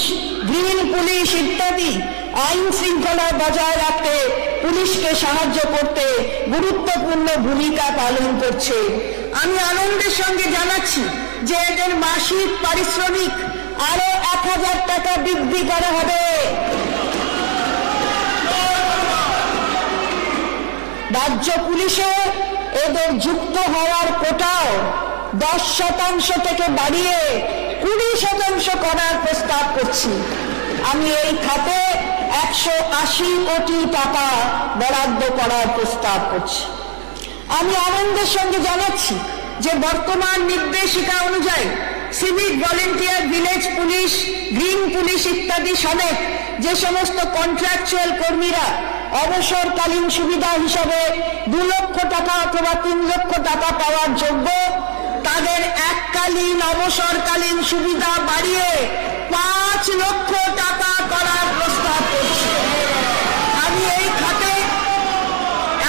green police ইত্যাদি আইন শৃঙ্খলা বজায় রাখতে পুলিশকে সাহায্য করতে গুরুত্বপূর্ণ ভূমিকা পালন করছে। আমি আনন্দের সঙ্গে জানাচ্ছি যে এদের মাসিক পারিশ্রমিক আরো ১,০০০ টাকা বৃদ্ধি করা হবে। রাজ্য পুলিশে এদের যুক্ত হওয়ার কোটাও ১০% থেকে বাড়িয়ে ২০% করার প্রস্তাব করছি। আমি এই খাতে ১৮০ কোটি টাকা বরাদ্দ করার প্রস্তাব করছি। আমি আনন্দের সঙ্গে জানাচ্ছি যে বর্তমান নির্দেশিকা অনুযায়ী civic volunteer, village police, green police ইত্যাদি সমেত যে সমস্ত কন্ট্রাকচুয়াল কর্মীরা অবসরকালীন সুবিধা হিসাবে ২ লক্ষ টাকা অথবা ৩ লক্ষ টাকা পাওয়ার যোগ্য, তাদের এককালীন অবসরকালীন সুবিধা বাড়িয়ে ৫ লক্ষ টাকা করার প্রস্তাব করছি। আমি এই খাতে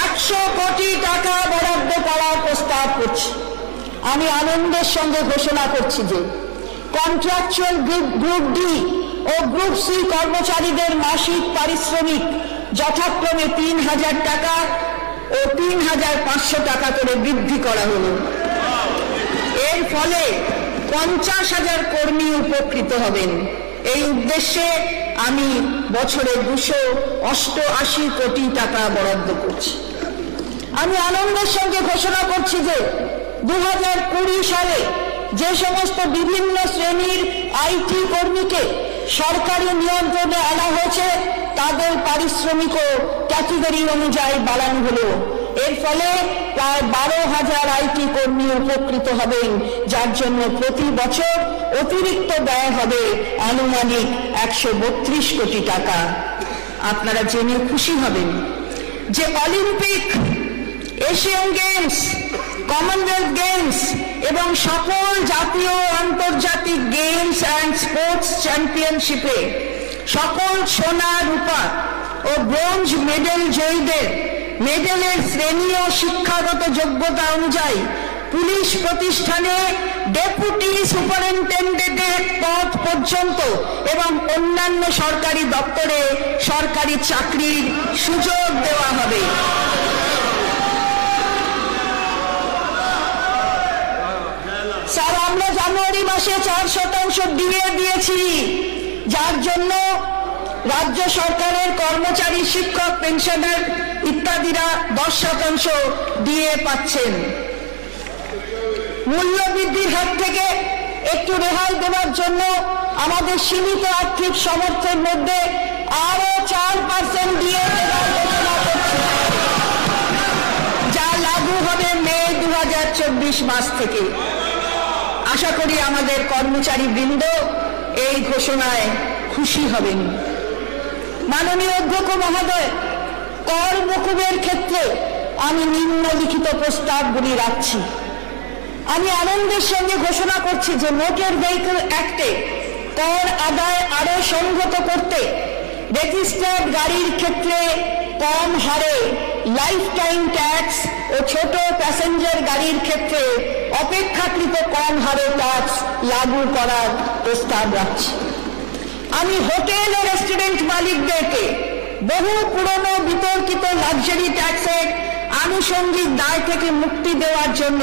১০০ কোটি টাকা বরাদ্দ করার প্রস্তাব করছি। আমি আনন্দের সঙ্গে ঘোষণা করছি যে কন্ট্রাকচুয়াল গ্রুপ ডি ও গ্রুপ সি কর্মচারীদের মাসিক পারিশ্রমিক যথাক্রমে ৩,০০০ টাকা ও ৩,৫০০ টাকা করে বৃদ্ধি করা হলো। এর ফলে ৫০,০০০ কর্মী উপকৃত হবেন। এই উদ্দেশ্যে আমি বছরে ২৮৮ কোটি টাকা বরাদ্দ করছি। আমি আনন্দের সঙ্গে ঘোষণা করছি যে ২০২০ সালে যে সমস্ত বিভিন্ন শ্রেণীর আইটি কর্মীকে সরকারি নিয়ন্ত্রণে আনা হয়েছে তাদের পারিশ্রমিকও ক্যাটেগরি অনুযায়ী বাড়ানো হলো। এর ফলে প্রায় ১২,০০০ আইটি কর্মী উপকৃত হবেন, যার জন্য প্রতি বছর অতিরিক্ত ব্যয় হবে আনুমানিক ১৩২ কোটি টাকা। আপনারা জেনে খুশি হবেন যে Olympic, Asian games, Commonwealth games এবং সকল জাতীয় আন্তর্জাতিক গেমস অ্যান্ড স্পোর্টস চ্যাম্পিয়নশিপে সকল সোনা, রূপা ও ব্রোঞ্জ মেডেল জয়ীদের মেডেলের শ্রেণী ও শিক্ষাগত যোগ্যতা অনুযায়ী পুলিশ প্রতিষ্ঠানে ডেপুটি সুপারিনটেন্ডেন্টের পদ পর্যন্ত এবং অন্যান্য সরকারি দপ্তরে সরকারি চাকরির সুযোগ দেওয়া হবে। স্যার, আমরা জানুয়ারি মাসে 4% ডিএ দিয়েছি, যার জন্য রাজ্য সরকারের কর্মচারী, শিক্ষক, পেনশনার ইত্যাদিরা 10% ডিএ পাচ্ছেন। মূল্য বৃদ্ধির হাত থেকে একটু রেহাই দেওয়ার জন্য আমাদের সীমিত আর্থিক সামর্থ্যের মধ্যে আরো 4% ডিএ দেওয়ার ঘোষণা করছি, যা লাগু হবে মে 2024 মাস থেকে। আশা করি আমাদের কর্মচারী বৃন্দ এই ঘোষণায় খুশি হবেন। মাননীয় অধ্যক্ষ মহোদয়, কর মকুবের ক্ষেত্রে আমি নিম্নলিখিত প্রস্তাবগুলি রাখছি। আমি আনন্দের সঙ্গে ঘোষণা করছি যে মোটর ভেহিকল অ্যাক্টে কর আদায় আরো সংহত করতে রেজিস্টার্ড গাড়ির ক্ষেত্রে কম হারে লাইফ টাইম ট্যাক্স ও ছোট প্যাসেঞ্জার গাড়ির ক্ষেত্রে অপেক্ষাকৃত কম হারে ট্যাক্স লাগু করার প্রস্তাব রাখছি। আমি হোটেল ও রেস্টুরেন্ট মালিকদেরকে বহু পুরনো বিতর্কিত লাক্সারি ট্যাক্সের আনুষঙ্গিক দায় থেকে মুক্তি দেওয়ার জন্য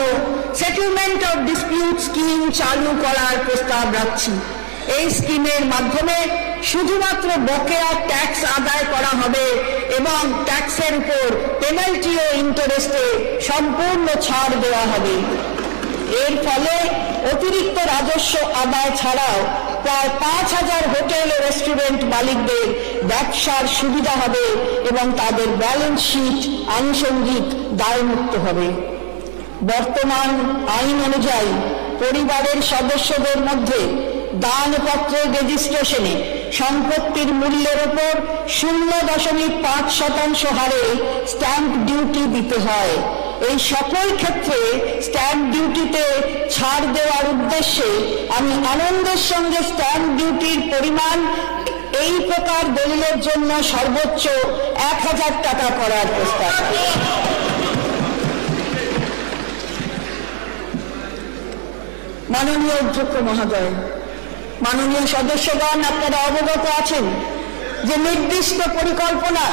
সেটেলমেন্ট অফ ডিসপিউট স্কিম চালু করার প্রস্তাব রাখছি। এই স্কিমের মাধ্যমে শুধুমাত্র বকেয়া ট্যাক্স আদায় করা হবে এবং ট্যাক্সের উপর পেনাল্টি ও ইন্টারেস্টে সম্পূর্ণ ছাড় দেওয়া হবে। এর ফলে অতিরিক্ত রাজস্ব আদায় ছাড়াও প্রায় 5,000 হোটেল ও রেস্টুরেন্ট মালিকদের ব্যবসার সুবিধা হবে এবং তাদের ব্যালেন্স শিট আনুষঙ্গিক দায়মুক্ত হবে। বর্তমান আইন অনুযায়ী পরিবারের সদস্যদের মধ্যে দানপত্রের রেজিস্ট্রেশনে সম্পত্তির মূল্যের উপর 0.5% হারে স্ট্যাম্প ডিউটি দিতে হয়। এই সকল ক্ষেত্রে স্ট্যাম্প ডিউটিতে ছাড় দেওয়ার উদ্দেশ্যে আমি আনন্দের সঙ্গে স্ট্যাম্প ডিউটির পরিমাণ এই প্রকার দলিলের জন্য সর্বোচ্চ 1,000 টাকা করার প্রস্তাব। মাননীয় অধ্যক্ষ মহোদয়, মাননীয় সদস্যগণ, আপনারা অবগত আছেন যে নির্দিষ্ট পরিকল্পনা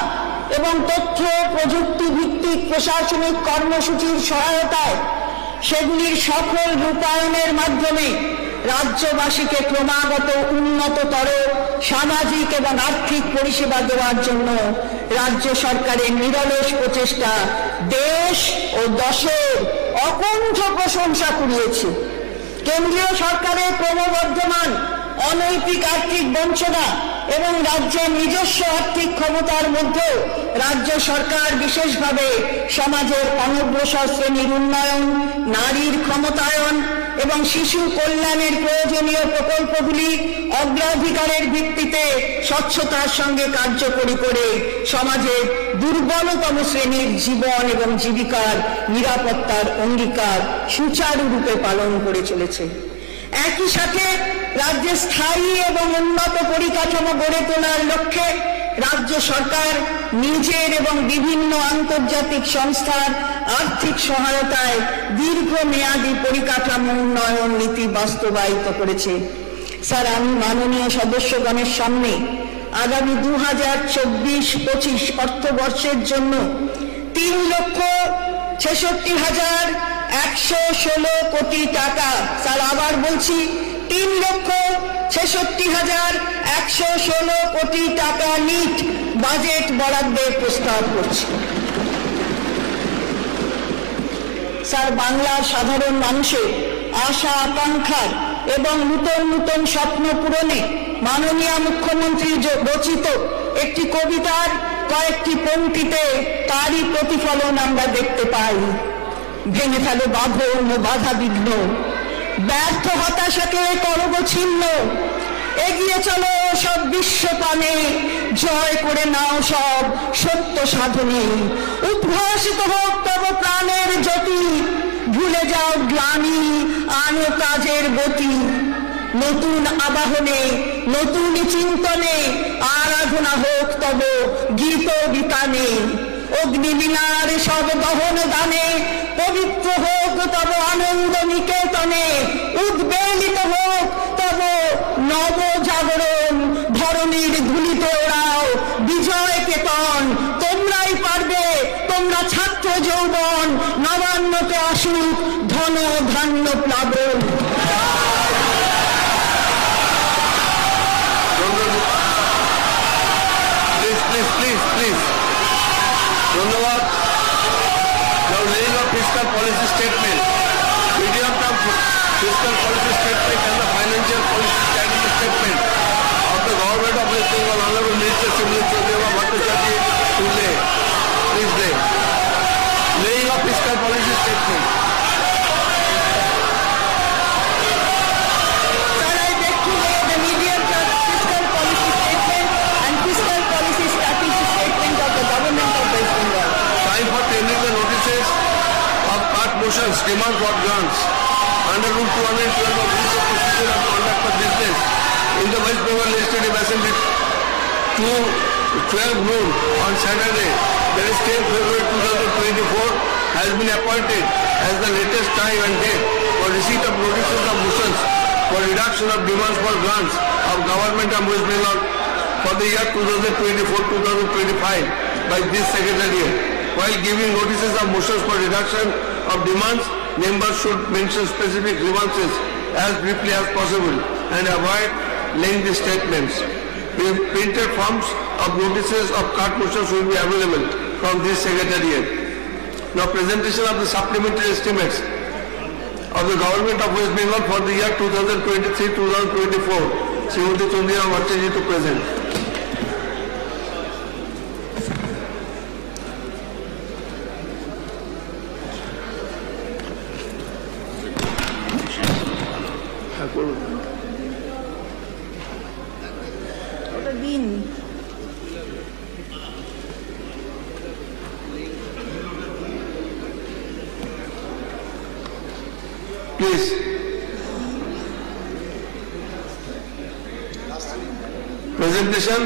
এবং তথ্য প্রযুক্তি ভিত্তিক প্রশাসনিক কর্মসূচির সহায়তায় সেগুলির সফল রূপায়ণের মাধ্যমে রাজ্যবাসীকে ক্রমাগত উন্নততর সামাজিক এবং আর্থিক পরিষেবা দেওয়ার জন্য রাজ্য সরকারের নিরলস প্রচেষ্টা দেশ ও দশের অকুণ্ঠ প্রশংসা কুড়িয়েছে। কেন্দ্রীয় সরকারের ক্রমবর্ধমান অনৈতিক আর্থিক বঞ্চনা এবং রাজ্যের নিজস্ব আর্থিক ক্ষমতার মধ্যে রাজ্য সরকার বিশেষভাবে সমাজের অনগ্রসর শ্রেণীর উন্নয়ন, নারীর ক্ষমতায়ন এবং শিশু কল্যাণের প্রয়োজনীয় প্রকল্পগুলি অগ্রাধিকারের ভিত্তিতে স্বচ্ছতার সঙ্গে কার্যকরী করে সমাজের দুর্বলতম শ্রেণীর জীবন এবং জীবিকার নিরাপত্তার অঙ্গীকার সুচারুরূপে পালন করে চলেছে। একই সাথে রাজ্যে স্থায়ী এবং উন্নত পরিকাঠামো গড়ে তোলার লক্ষ্যে রাজ্য সরকার নিজের এবং বিভিন্ন আন্তর্জাতিক সংস্থার আর্থিক সহায়তায় দীর্ঘমেয়াদী পরিকাঠামো উন্নয়ন নীতি বাস্তবায়িত করেছে। স্যার, আমি মাননীয় সদস্যগণের সামনে আগামী 2024-25 অর্থবর্ষের জন্য 3,66,116 কোটি টাকা, স্যার আবার বলছি 3,66,116 কোটি টাকা নিট বাজেট বরাদ্দের প্রস্তাব করছি। স্যার, বাংলার সাধারণ মানুষের আশা আকাঙ্ক্ষার এবং নূতন নূতন স্বপ্ন পূরণে মাননীয় মুখ্যমন্ত্রী রচিত একটি কবিতার কয়েকটি পংক্তিতে তারই প্রতিফলন আমরা দেখতে পাই। ভেঙে ফেলো বাঁধন ও বাধা বিঘ্ন, ব্যর্থ হতাশাকে করব ছিন্ন, এগিয়ে চলো সব বিশ্বপানে, জয় করে নাও সব সত্য সাধনে, উদ্ভাসিত হোক তব প্রাণের জ্যোতি, ভুলে যাও গ্লানি আনো কাজের গতি, নতুন আবাহনে নতুন চিন্তনে আরাধনা হোক তব গীত বিতানে, অগ্নিবীণার সব দহন দানে পবিত্র হোক তব আনন্দ নিকেতনে, উদ্বেলিত হোক তব নব জাগরণ, ধরণীর ধুলিতে ওড়াও বিজয় কেতন, তোমরাই পারবে, তোমরা ছাত্র যৌবন, নবান্নতে আসুক ধন ধান্য প্লাবন। ধন্যবাদ। Now laying of fiscal policy statement, medium-term fiscal policy statement and the financial policy strategy statement of the government of West Bengal, Honorable Minister Shrimati Chodriya Bhattacharjee to lay. Please lay. Laying of fiscal policy statement. Sir, I beg to lay the medium-term fiscal policy statement and fiscal policy strategy statement of the government of West Bengal. Time for tendering the notices of part motions, demand for grants under Rule 212 of Rules of Procedure and Conduct of Business in the West Bengal Legislative Assembly to 12 noon on Saturday, that is 10 February 2024, has been appointed as the latest time and date for receipt of notices of motions for reduction of demands for grants of Government of West Bengal for the year 2024-2025 by this Secretariat, while giving notices of motions for reduction of demands members should mention specific grievances as briefly as possible and avoid lengthy statements. Printed forms of notices of card motions will be available from this secretariat. Now, presentation of the supplementary estimates of the Government of West Bengal for the year 2023-2024. Srimati Chandira Bhattacharya to present. দিন Please. Presentation.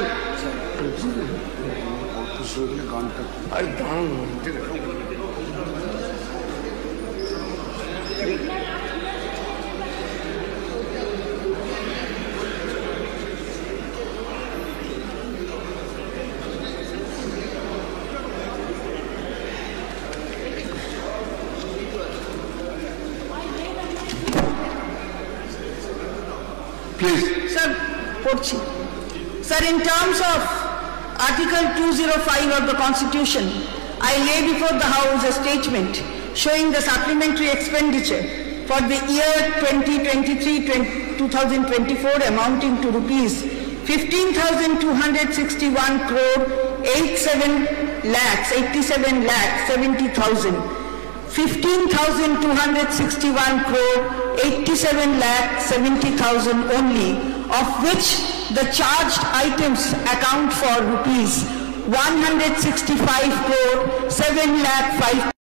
Please. Sir, পড়ছি। Sir, in terms of Article 205 of the Constitution, I lay before the House a statement showing the supplementary expenditure for the year 2023-2024 amounting to rupees 15,261 crore 87 lakhs 70,000. 15,261 crore 87 lakh 70,000 only, of which the charged items account for rupees 165 crore 7 lakh 5